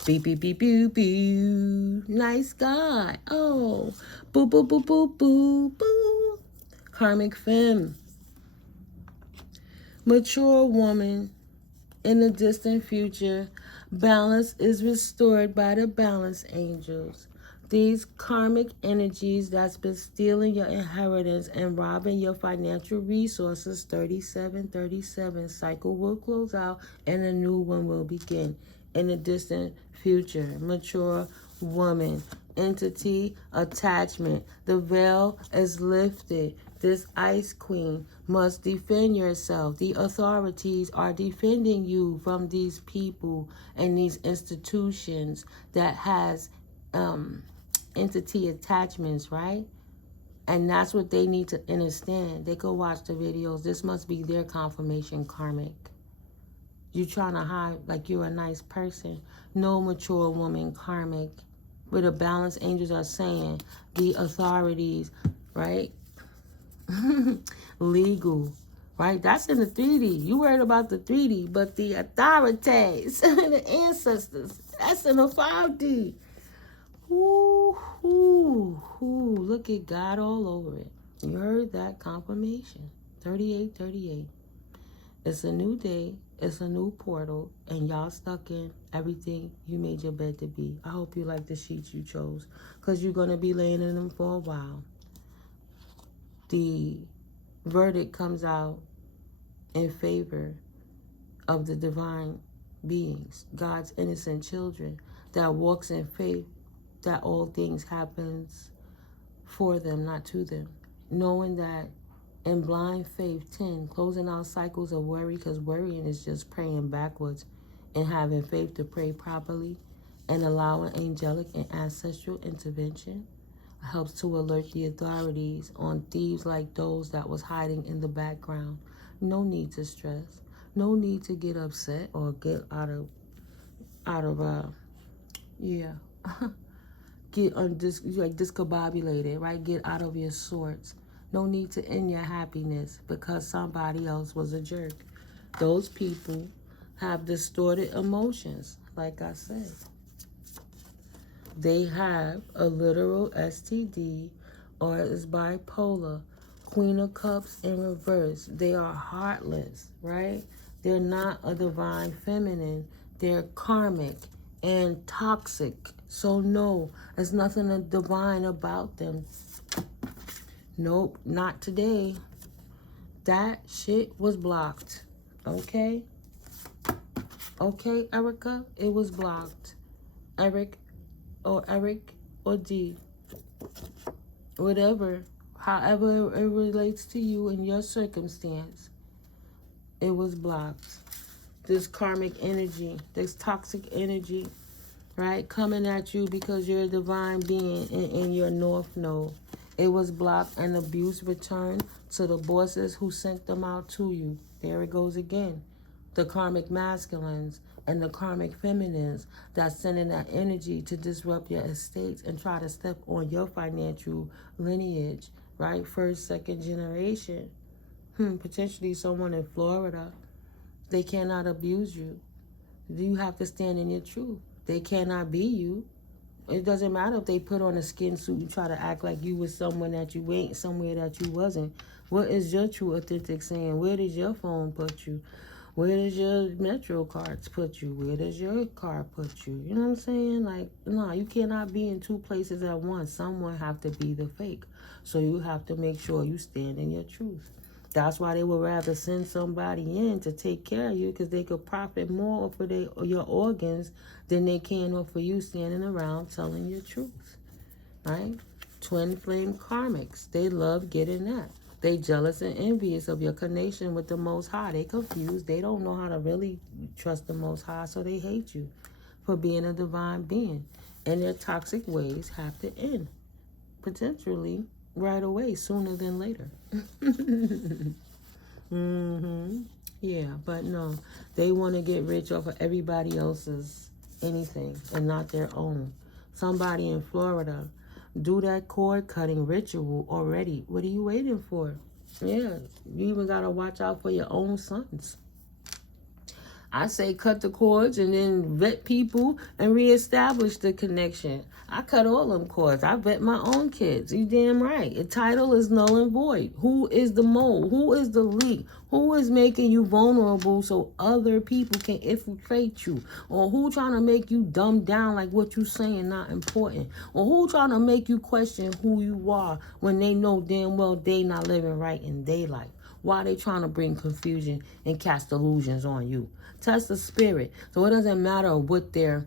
Beep, beep, beep, beep, beep. Nice guy. Oh. Boo, boo, boo, boo, boo, boo. Karmic femme. Mature woman. In the distant future, balance is restored by the balance angels. These karmic energies that's been stealing your inheritance and robbing your financial resources, 3737 cycle will close out and a new one will begin. In the distant future, mature woman, entity, attachment, the veil is lifted. This ice queen must defend yourself. The authorities are defending you from these people and these institutions that has entity attachments, right? And that's what they need to understand. They go watch the videos. This must be their confirmation karmic. You trying to hide like you're a nice person. No, mature woman karmic. Where the balance angels are saying, the authorities, right? Legal, right? That's in the 3D. You worried about the 3D, but the authorities, the ancestors, that's in the 5D. Ooh, ooh, ooh, look at God all over it. You heard that confirmation. 3838. It's a new day. It's a new portal. And y'all stuck in everything you made your bed to be. I hope you like the sheets you chose, because you're going to be laying in them for a while. The verdict comes out in favor of the divine beings, God's innocent children, that walks in faith that all things happens for them, not to them. Knowing that in blind faith, 10, closing out cycles of worry, because worrying is just praying backwards, and having faith to pray properly and allowing angelic and ancestral intervention helps to alert the authorities on thieves like those that was hiding in the background. No need to stress. No need to get upset or get get discombobulated, right? Get out of your sorts. No need to end your happiness because somebody else was a jerk. Those people have distorted emotions, like I said. They have a literal STD or is bipolar. Queen of Cups in reverse. They are heartless, right? They're not a divine feminine. They're karmic and toxic. So no, there's nothing divine about them. Nope, not today. That shit was blocked. Okay? Okay, Erica? It was blocked. Eric or D. Whatever. However it relates to you and your circumstance. It was blocked. This karmic energy, this toxic energy, right? Coming at you because you're a divine being in your north node. It was blocked and abuse returned to the bosses who sent them out to you. There it goes again. The karmic masculines and the karmic feminines that's sending that energy to disrupt your estates and try to step on your financial lineage, right? First, second generation. Potentially someone in Florida. They cannot abuse you. You have to stand in your truth. They cannot be you. It doesn't matter if they put on a skin suit and try to act like you was someone that you ain't, somewhere that you wasn't. What is your true authentic saying? Where does your phone put you? Where does your Metro cards put you? Where does your car put you? You know what I'm saying? Like, no, you cannot be in two places at once. Someone have to be the fake. So you have to make sure you stand in your truth. That's why they would rather send somebody in to take care of you, because they could profit more off of your organs than they can off of you standing around telling your truth, right? Twin flame karmics, they love getting that. They jealous and envious of your connection with the Most High. They confused. They don't know how to really trust the Most High, so they hate you for being a divine being. And their toxic ways have to end, potentially right away, sooner than later. Yeah, but no, they want to get rich off of everybody else's anything and not their own. Somebody in Florida, do that cord cutting ritual already. What are you waiting for? Yeah, you even got to watch out for your own sons. I say cut the cords and then vet people and reestablish the connection. I cut all them cords. I vet my own kids. You damn right. The title is null and void. Who is the mole? Who is the leak? Who is making you vulnerable so other people can infiltrate you? Or who trying to make you dumb down like what you saying not important? Or who trying to make you question who you are when they know damn well they not living right in their life? Why they trying to bring confusion and cast illusions on you? Test the spirit. So it doesn't matter what their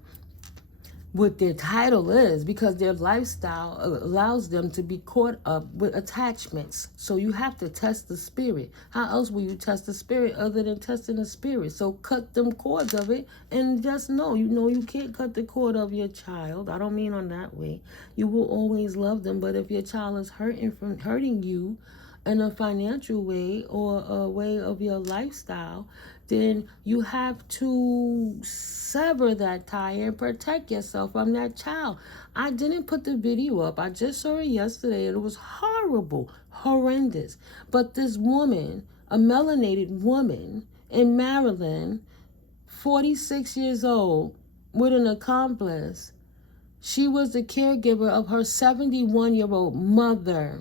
title is, because their lifestyle allows them to be caught up with attachments. So you have to test the spirit. How else will you test the spirit other than testing the spirit? So cut them cords of it and just know, you can't cut the cord of your child. I don't mean on that way. You will always love them, but if your child is hurting you in a financial way or a way of your lifestyle, then you have to sever that tie and protect yourself from that child. I didn't put the video up. I just saw it yesterday. It was horrible, horrendous. But this woman, a melanated woman in Maryland, 46 years old, with an accomplice, she was the caregiver of her 71-year-old mother.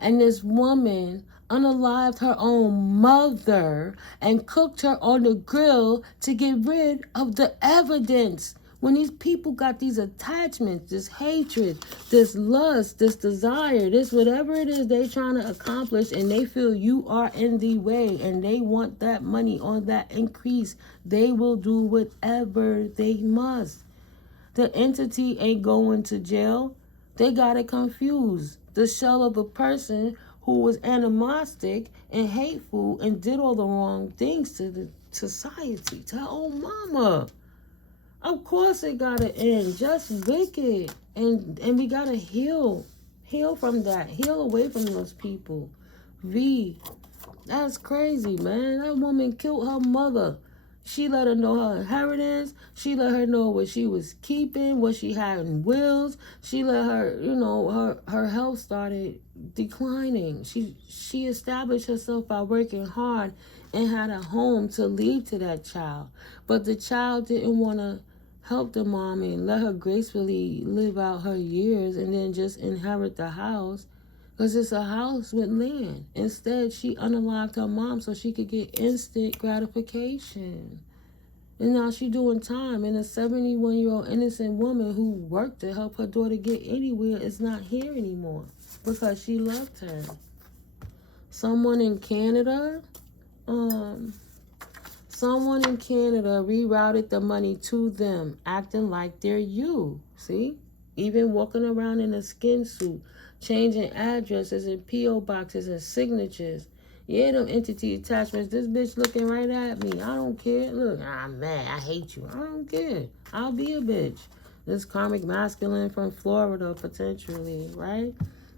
And this woman unalived her own mother and cooked her on the grill to get rid of the evidence. When these people got these attachments, this hatred, this lust, this desire, this whatever it is they trying to accomplish, and they feel you are in the way and they want that money on that increase, they will do whatever they must. The entity ain't going to jail. They got it confused. The shell of a person who was animostic and hateful and did all the wrong things to the society, to her own mama. Of course it gotta end. Just wicked. And we gotta heal. Heal from that. Heal away from those people. That's crazy, man. That woman killed her mother. She let her know her inheritance. She let her know what she was keeping, what she had in wills. She let her, her health started declining. She established herself by working hard and had a home to leave to that child. But the child didn't want to help the mom and let her gracefully live out her years and then just inherit the house. Because it's a house with land. Instead, she unalived her mom so she could get instant gratification. And now she doing time. And a 71-year-old innocent woman who worked to help her daughter get anywhere is not here anymore because she loved her. Someone in Canada rerouted the money to them, acting like they're you. See? Even walking around in a skin suit, changing addresses and P.O. boxes and signatures. Yeah, them entity attachments. This bitch looking right at me. I don't care. Look, I'm mad. I hate you. I don't care. I'll be a bitch. This karmic masculine from Florida, potentially, right?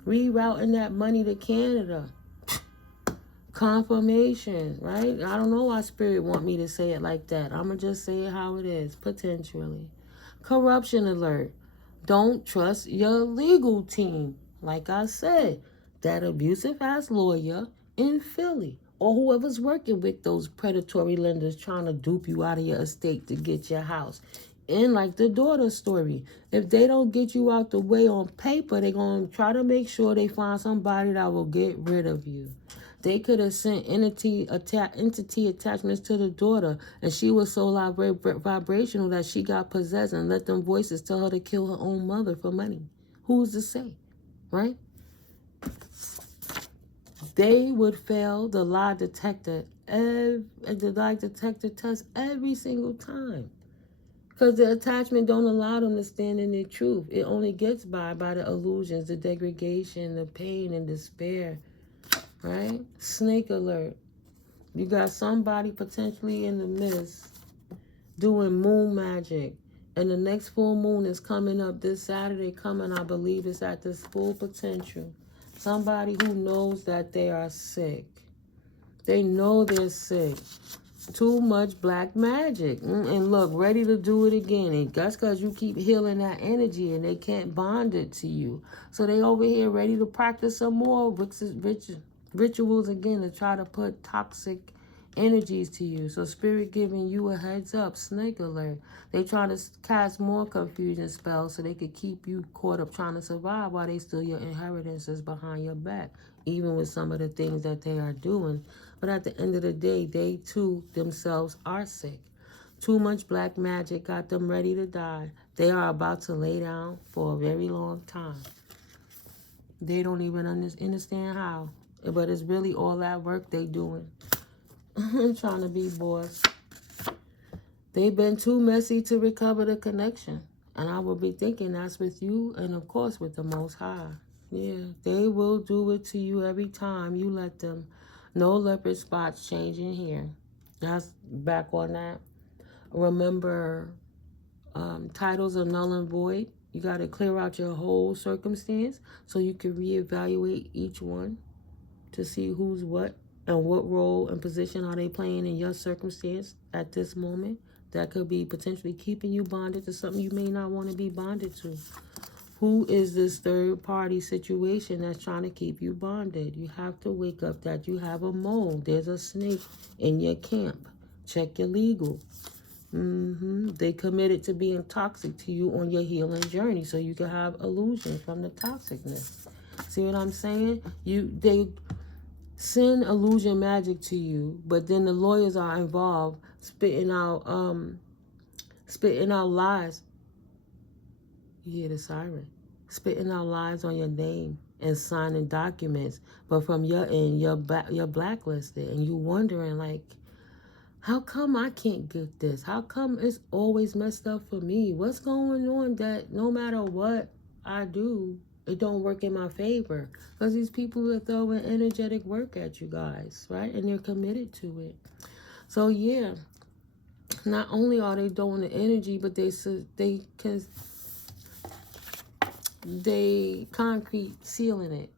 Rerouting that money to Canada. Confirmation, right? I don't know why Spirit want me to say it like that. I'm going to just say it how it is, potentially. Corruption alert. Don't trust your legal team. Like I said, that abusive-ass lawyer in Philly or whoever's working with those predatory lenders trying to dupe you out of your estate to get your house. And like the daughter story, if they don't get you out the way on paper, they're going to try to make sure they find somebody that will get rid of you. They could have sent entity attachments to the daughter, and she was so vibrational that she got possessed and let them voices tell her to kill her own mother for money. Who's to say, right? They would fail the lie detector test every single time. Because the attachment don't allow them to stand in their truth. It only gets by the illusions, the degradation, the pain and despair. Right? Snake alert. You got somebody potentially in the mist doing moon magic. And the next full moon is coming up this Saturday coming, I believe it's at this full potential. Somebody who knows that they are sick. They know they're sick. Too much black magic. And look, ready to do it again. And that's because you keep healing that energy and they can't bond it to you. So they over here ready to practice some more rituals again to try to put toxic energies to you. So Spirit giving you a heads up, snake alert. They trying to cast more confusion spells so they could keep you caught up trying to survive while they steal your inheritances behind your back, even with some of the things that they are doing. But at the end of the day, they too themselves are sick. Too much black magic got them ready to die. They are about to lay down for a very long time. They don't even understand how. But it's really all that work they doing. I'm trying to be boss. They've been too messy to recover the connection. And I will be thinking that's with you and, of course, with the Most High. Yeah, they will do it to you every time you let them. No leopard spots changing here. That's back on that. Remember, titles are null and void. You got to clear out your whole circumstance so you can reevaluate each one to see who's what and what role and position are they playing in your circumstance at this moment. That could be potentially keeping you bonded to something you may not want to be bonded to. Who is this third party situation that's trying to keep you bonded? You have to wake up that you have a mole. There's a snake in your camp. Check your legal. They committed to being toxic to you on your healing journey so you can have illusion from the toxicness. See what I'm saying? They send illusion magic to you, but then the lawyers are involved spitting out lies. You hear the siren. Spitting out lies on your name and signing documents, but from your end, you're blacklisted, and you wondering like, how come I can't get this? How come it's always messed up for me? What's going on that no matter what I do, it don't work in my favor? Because these people are throwing energetic work at you guys, right? And they're committed to it. So yeah, not only are they throwing the energy, but they concrete sealing it,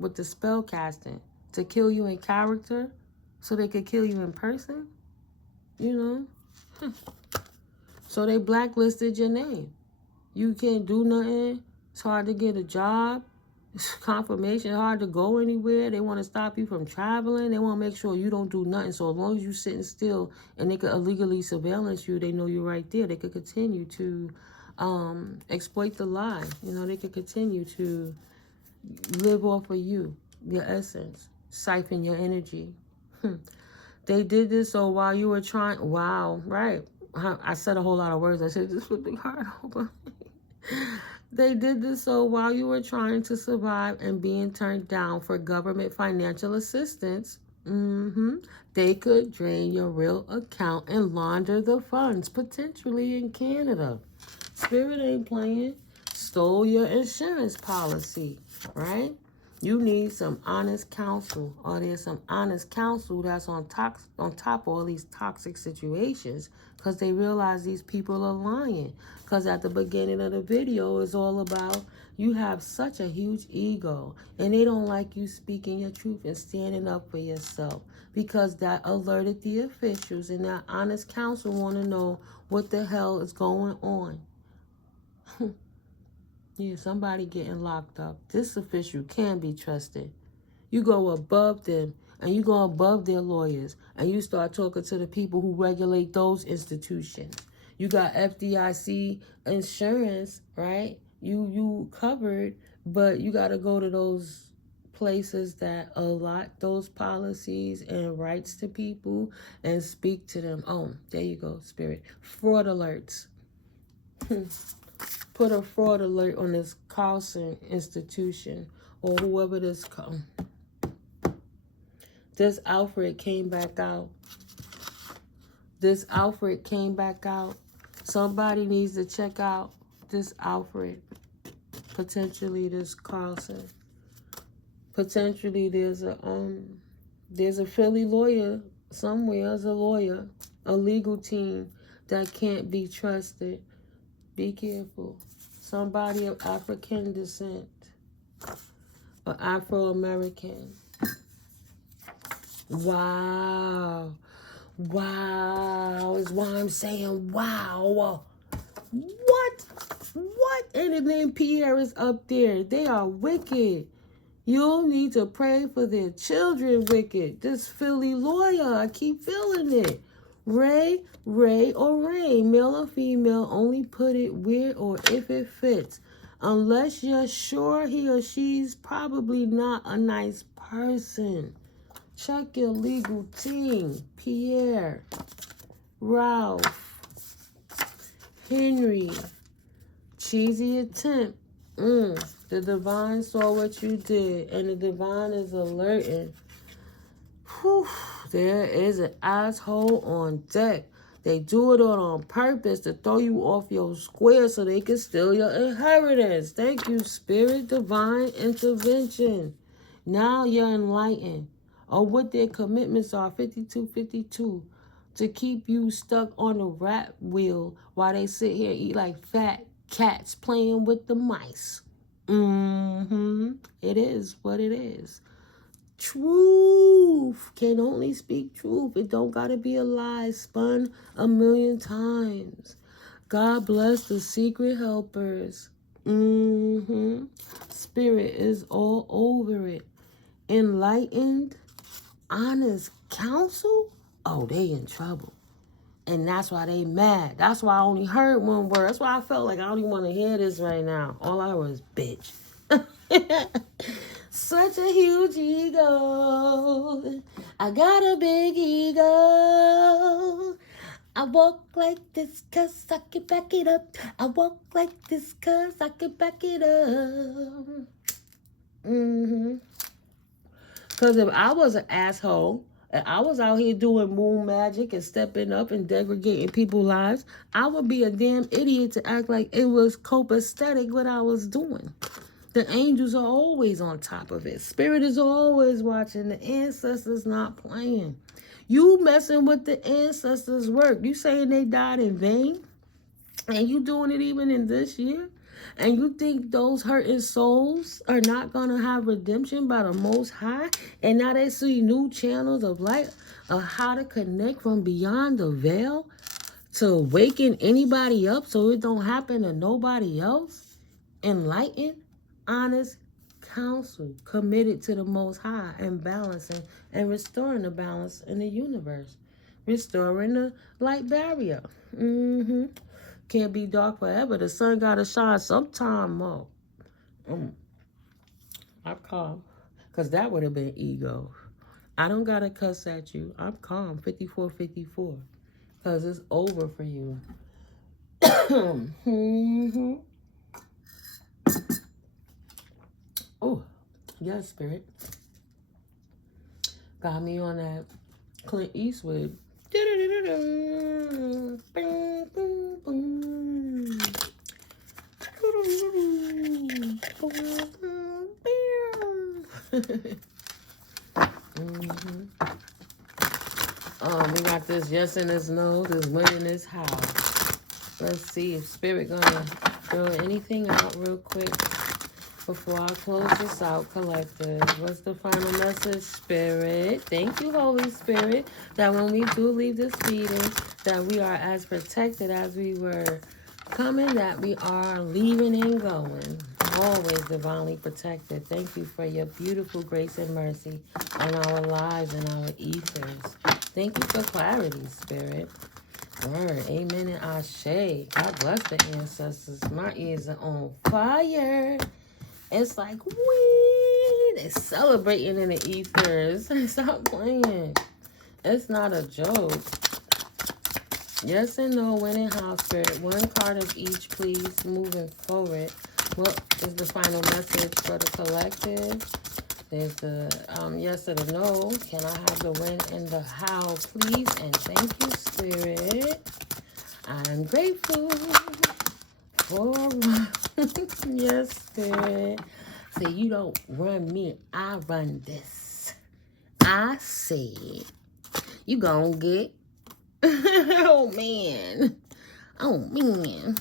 with the spell casting to kill you in character so they could kill you in person, So they blacklisted your name. You can't do nothing. It's hard to get a job. confirmation, hard to go anywhere. They want to stop you from traveling. They want to make sure you don't do nothing. So as long as you sitting still and they could illegally surveillance you, they know you're right there. They could continue to exploit the lie. You know, they could continue to live off of you, your essence, siphon your energy. They did this so while you were trying, wow, right. I said a whole lot of words. I should just put the card over. They did this so while you were trying to survive and being turned down for government financial assistance, they could drain your real account and launder the funds, potentially in Canada. Spirit ain't playing. Stole your insurance policy, right? You need some honest counsel, or there's some honest counsel that's on top of all these toxic situations, because they realize these people are lying. Because at the beginning of the video, it's all about you have such a huge ego, and they don't like you speaking your truth and standing up for yourself, because that alerted the officials, and that honest counsel want to know what the hell is going on. Yeah, somebody getting locked up. This official can be trusted. You go above them, and you go above their lawyers, and you start talking to the people who regulate those institutions. You got FDIC insurance, right? You covered, but you got to go to those places that allot those policies and rights to people and speak to them. Oh, there you go, Spirit. Fraud alerts. Put a fraud alert on this Carlson institution or whoever this Alfred came back out. This Alfred came back out. Somebody needs to check out this Alfred. Potentially this Carlson. Potentially there's a Philly lawyer somewhere, as a lawyer, a legal team that can't be trusted. Be careful. Somebody of African descent or Afro-American. Wow. Wow is why I'm saying wow. What? And the name Pierre is up there. They are wicked. You'll need to pray for their children, wicked. This Philly lawyer, I keep feeling it. Ray, or Ray, male or female, only put it where or if it fits. Unless you're sure he or she's probably not a nice person. Check your legal team. Pierre, Ralph, Henry, cheesy attempt. The divine saw what you did, and the divine is alerting. Whew. There is an asshole on deck. They do it all on purpose to throw you off your square so they can steal your inheritance. Thank you, Spirit, divine intervention. Now you're enlightened on what their commitments are, 5252, to keep you stuck on the rat wheel while they sit here and eat like fat cats playing with the mice. It is what it is. Truth can only speak truth. It don't gotta be a lie spun 1,000,000 times. God bless the secret helpers. Spirit is all over it. Enlightened, honest counsel. Oh, they in trouble. And that's why they mad. That's why I only heard one word. That's why I felt like I don't even want to hear this right now. All I heard was bitch. Such a huge ego. I got a big ego. I walk like this cause I can back it up. I walk like this cause I can back it up. Because if I was an asshole, and I was out here doing moon magic and stepping up and degrading people's lives, I would be a damn idiot to act like it was copacetic what I was doing. The angels are always on top of it. Spirit is always watching. The ancestors not playing. You messing with the ancestors' work. You saying they died in vain? And you doing it even in this year? And you think those hurting souls are not going to have redemption by the Most High? And now they see new channels of light of how to connect from beyond the veil to waken anybody up so it don't happen to nobody else? Enlightened, honest counsel, committed to the Most High and balancing and restoring the balance in the universe. Restoring the light barrier. Can't be dark forever. The sun got to shine sometime more. I'm calm. Because that would have been ego. I don't got to cuss at you. I'm calm. 54-54. Because it's over for you. Oh, yes, Spirit. Got me on that Clint Eastwood. We got this yes in this no, this when in this how. Let's see if Spirit gonna throw anything out real quick before I close this out, collective. What's the final message, Spirit? Thank you, Holy Spirit, that when we do leave this meeting, that we are as protected as we were coming, that we are leaving and going. Always divinely protected. Thank you for your beautiful grace and mercy on our lives and our ethers. Thank you for clarity, Spirit. Word, amen and ashe. God bless the ancestors. My ears are on fire. It's like, wee, they're celebrating in the ethers. Stop playing. It's not a joke. Yes and no, when and how, Spirit. One card of each, please, moving forward. What is the final message for the collective? There's the yes or the no. Can I have the when and the how, please? And thank you, Spirit. I'm grateful for yes, Spirit. Say, you don't run me, I run this. I said, you gonna get. Oh, man. Oh, man.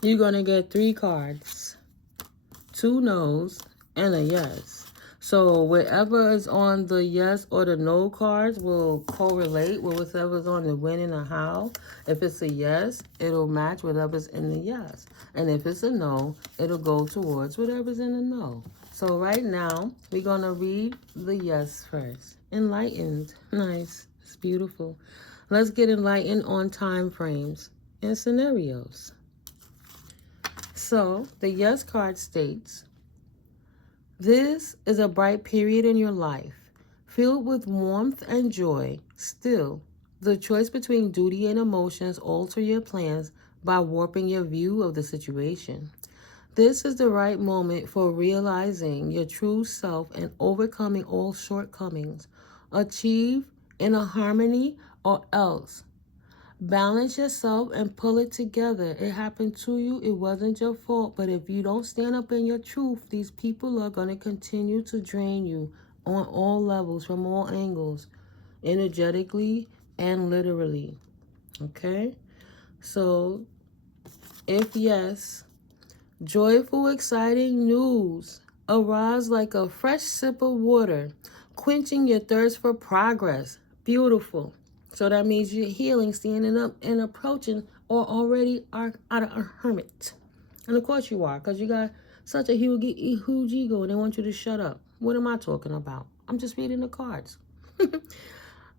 You're gonna get 3 cards. 2 no's and a yes. So whatever is on the yes or the no cards will correlate with whatever's on the when and the how. If it's a yes, it'll match whatever's in the yes. And if it's a no, it'll go towards whatever's in the no. So right now, we're going to read the yes first. Enlightened. Nice. It's beautiful. Let's get enlightened on time frames and scenarios. So the yes card states, this is a bright period in your life, filled with warmth and joy. Still, the choice between duty and emotions alter your plans by warping your view of the situation. This is the right moment for realizing your true self and overcoming all shortcomings. Achieve in a harmony or else. Balance yourself and pull it together. It happened to you. It wasn't your fault. But if you don't stand up in your truth, these people are going to continue to drain you on all levels, from all angles, energetically and literally. Okay? So, if yes, joyful, exciting news. Arise like a fresh sip of water, quenching your thirst for progress. Beautiful. So that means you're healing, standing up, and approaching, or already are out of a hermit. And of course you are, because you got such a huge ego, and they want you to shut up. What am I talking about? I'm just reading the cards.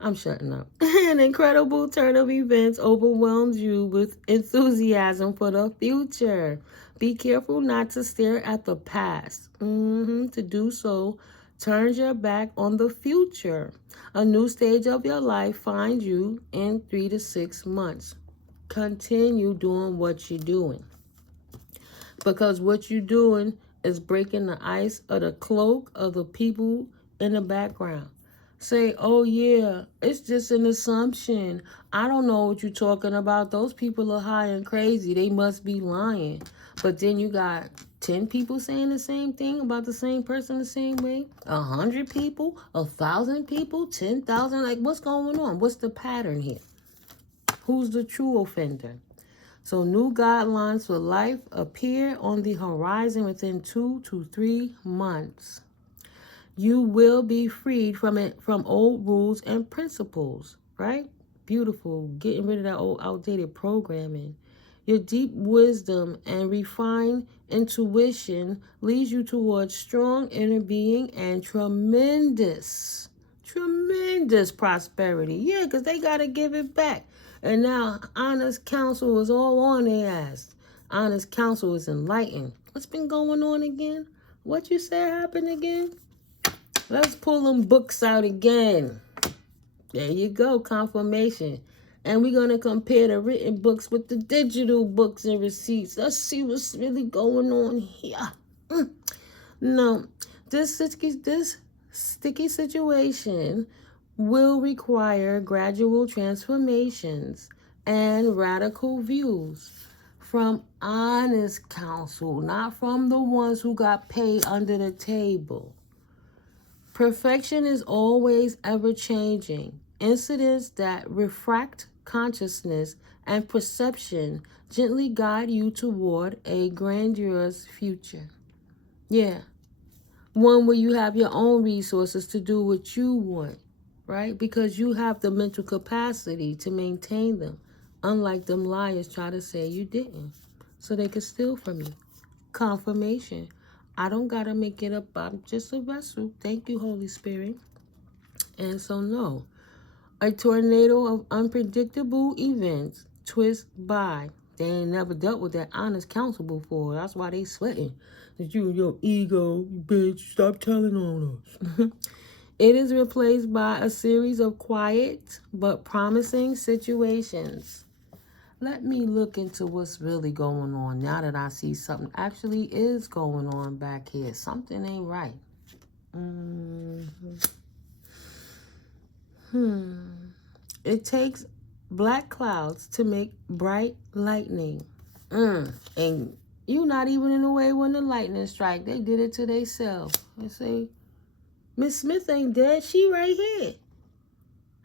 I'm shutting up. An incredible turn of events overwhelms you with enthusiasm for the future. Be careful not to stare at the past. To do so turns your back on the future. A new stage of your life finds you in 3 to 6 months. Continue doing what you're doing. Because what you're doing is breaking the ice or the cloak of the people in the background. Say, oh yeah, it's just an assumption. I don't know what you're talking about. Those people are high and crazy. They must be lying. But then you got 10 people saying the same thing about the same person the same way. 100 people, 1,000 people, 10,000. Like, what's going on? What's the pattern here? Who's the true offender? So new guidelines for life appear on the horizon within 2 to 3 months. You will be freed from old rules and principles, right? Beautiful. Getting rid of that old outdated programming. Your deep wisdom and refined intuition leads you towards strong inner being and tremendous prosperity. Yeah, because they got to give it back. And now honest counsel is all on their ass. Honest counsel is enlightened. What's been going on again? What you said happened again? Let's pull them books out again. There you go, confirmation. And we're going to compare the written books with the digital books and receipts. Let's see what's really going on here. No, this sticky situation will require gradual transformations and radical views from honest counsel, not from the ones who got paid under the table. Perfection is always ever changing. Incidents that refract consciousness and perception gently guide you toward a grandiose future. Yeah. One where you have your own resources to do what you want, right? Because you have the mental capacity to maintain them. Unlike them liars try to say you didn't. So they could steal from you. Confirmation. I don't got to make it up. I'm just a vessel. Thank you, Holy Spirit. And so, no. A tornado of unpredictable events twist by. They ain't never dealt with that honest counsel before. That's why they sweating. That you and your ego, bitch, stop telling on us. It is replaced by a series of quiet but promising situations. Let me look into what's really going on now that I see something actually is going on back here. Something ain't right. It takes black clouds to make bright lightning. And you not even in the way when the lightning strike. They did it to themselves. They say, Miss Smith ain't dead. She right here.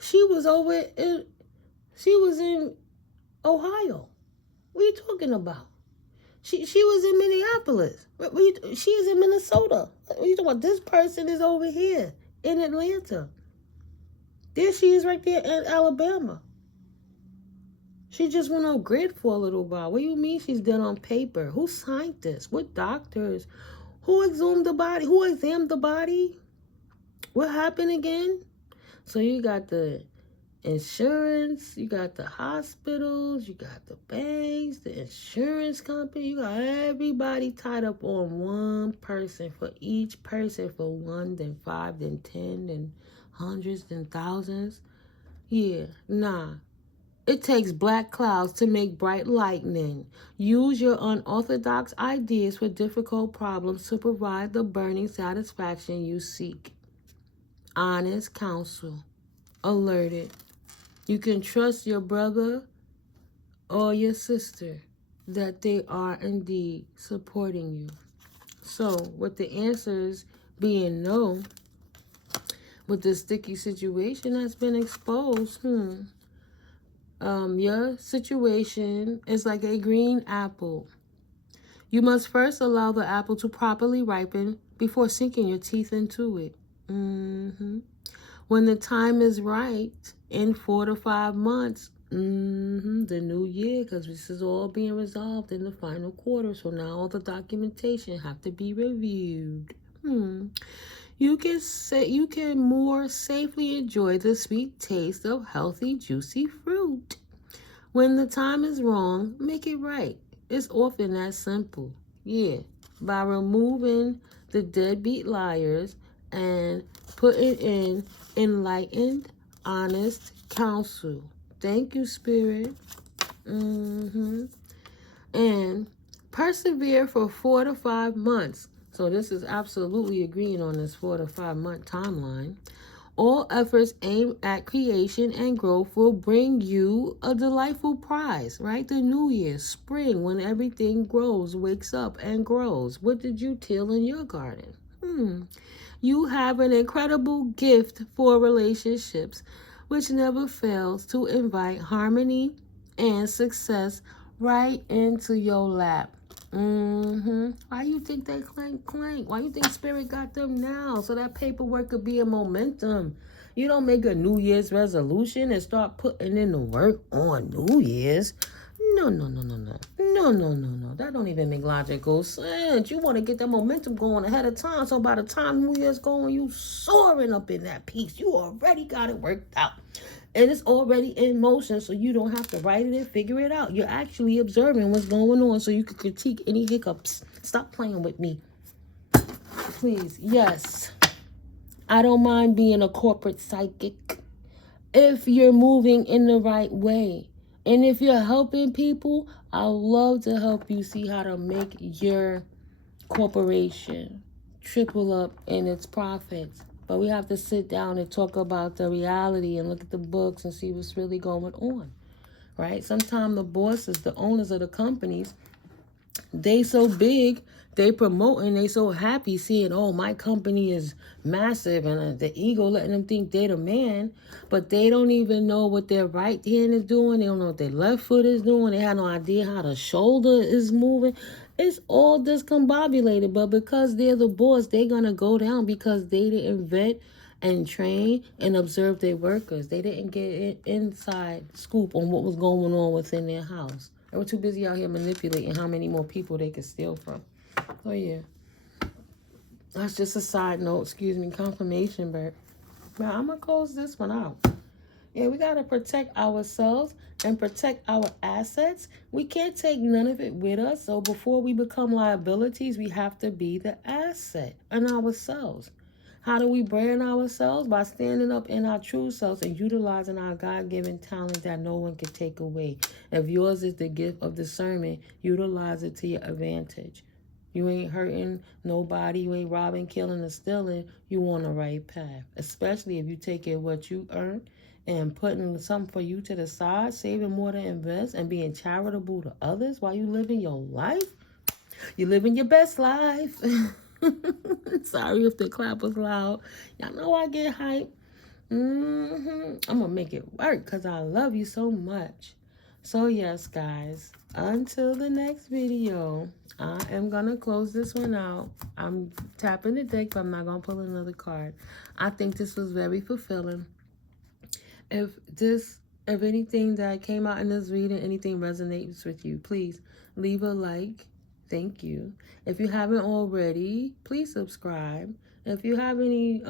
She was in Ohio. What are you talking about? She was in Minneapolis. She is in Minnesota. What are you talking about? This person is over here in Atlanta. There she is right there in Alabama. She just went on grid for a little while. What do you mean she's dead on paper? Who signed this? What doctors? Who exhumed the body? Who examined the body? What happened again? So you got the insurance, you got the hospitals, you got the banks, the insurance company, you got everybody tied up on one person, for each person, for one, then 5, then 10, then hundreds, then thousands. Yeah, nah. It takes black clouds to make bright lightning. Use your unorthodox ideas for difficult problems to provide the burning satisfaction you seek. Honest counsel. Alerted. You can trust your brother or your sister that they are indeed supporting you. So, with the answers being no, with the sticky situation that's been exposed, your situation is like a green apple. You must first allow the apple to properly ripen before sinking your teeth into it. When the time is right, in 4 to 5 months, the new year, because this is all being resolved in the final quarter, so now all the documentation have to be reviewed. You can more safely enjoy the sweet taste of healthy, juicy fruit. When the time is wrong, make it right. It's often that simple. Yeah, by removing the deadbeat liars and putting in enlightened, honest counsel. Thank you, Spirit. And persevere for 4 to 5 months. So this is absolutely agreeing on this 4 to 5 month timeline. All efforts aimed at creation and growth will bring you a delightful prize, right? The new year, spring, when everything grows, wakes up and grows. What did you till in your garden? You have an incredible gift for relationships, which never fails to invite harmony and success right into your lap. Why you think they clank? Why you think Spirit got them now? So that paperwork could be a momentum. You don't make a New Year's resolution and start putting in the work on New Year's. No. No. That don't even make logical sense. You want to get that momentum going ahead of time. So by the time New Year's going, you soaring up in that piece. You already got it worked out. And it's already in motion, so you don't have to write it and figure it out. You're actually observing what's going on so you can critique any hiccups. Stop playing with me. Please. Yes. I don't mind being a corporate psychic if you're moving in the right way. And if you're helping people, I'd love to help you see how to make your corporation triple up in its profits. But we have to sit down and talk about the reality and look at the books and see what's really going on, right? Sometimes the bosses, the owners of the companies, they so big, they promote and they so happy seeing, oh, my company is massive, and the ego letting them think they're the man, but they don't even know what their right hand is doing. They don't know what their left foot is doing. They have no idea how the shoulder is moving. It's all discombobulated, but because they're the boss, they're going to go down because they didn't vet and train and observe their workers. They didn't get an inside scoop on what was going on within their house. They were too busy out here manipulating how many more people they could steal from. Oh, yeah. That's just a side note. Excuse me. Confirmation, but I'm going to close this one out. Yeah, we got to protect ourselves and protect our assets. We can't take none of it with us. So before we become liabilities, we have to be the asset in ourselves. How do we brand ourselves? By standing up in our true selves and utilizing our God-given talent that no one can take away. If yours is the gift of discernment, utilize it to your advantage. You ain't hurting nobody. You ain't robbing, killing, or stealing. You on the right path. Especially if you take it what you earn and putting something for you to the side, saving more to invest, and being charitable to others while you living your life. You're living your best life. Sorry if the clap was loud. Y'all know I get hype. I'm going to make it work because I love you so much. So yes, guys, until the next video, I am going to close this one out. I'm tapping the deck, but I'm not going to pull another card. I think this was very fulfilling. If anything that came out in this reading, anything resonates with you, please leave a like. Thank you. If you haven't already, please subscribe. If you have any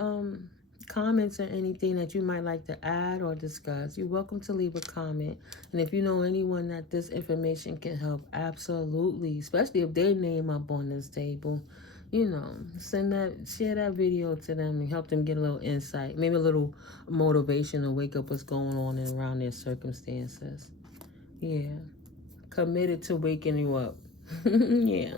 comments or anything that you might like to add or discuss, you're welcome to leave a comment. And if you know anyone that this information can help, absolutely, especially if their name up on this table, you know, share that video to them and help them get a little insight, maybe a little motivation to wake up what's going on around their circumstances. Yeah. Committed to waking you up. Yeah.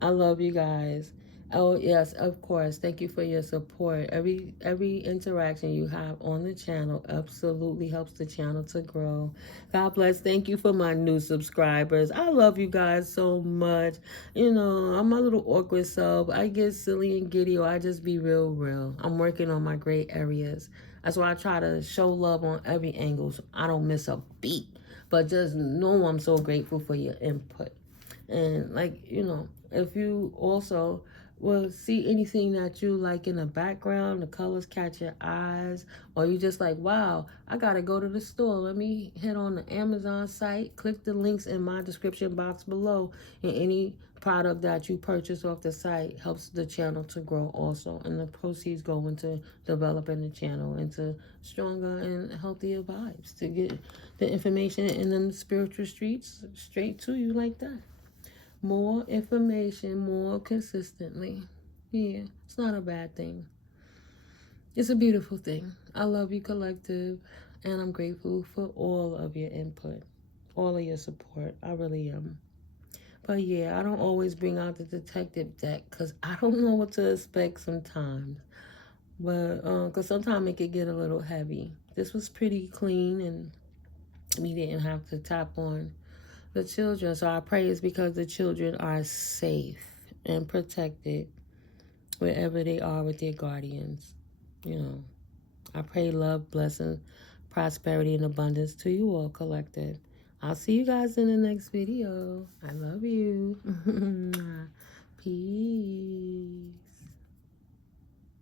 I love you guys. Oh, yes, of course. Thank you for your support. Every interaction you have on the channel absolutely helps the channel to grow. God bless. Thank you for my new subscribers. I love you guys so much. You know, I'm a little awkward self. I get silly and giddy, or I just be real. I'm working on my gray areas. That's why I try to show love on every angle so I don't miss a beat. But just know I'm so grateful for your input. And, like, you know, if you also will see anything that you like in the background, the colors catch your eyes, or you just like, wow, I gotta go to the store. Let me head on the Amazon site, click the links in my description box below, and any product that you purchase off the site helps the channel to grow also, and the proceeds go into developing the channel into stronger and healthier vibes to get the information in them spiritual streets straight to you like that. More information, more consistently. Yeah, it's not a bad thing. It's a beautiful thing. I love you, collective, and I'm grateful for all of your input, all of your support. I really am. But yeah, I don't always bring out the detective deck because I don't know what to expect sometimes. But because sometimes it could get a little heavy. This was pretty clean, and we didn't have to tap on the children. So I pray it's because the children are safe and protected wherever they are with their guardians. You know, I pray love, blessing, prosperity, and abundance to you all, collective. I'll see you guys in the next video. I love you. Peace.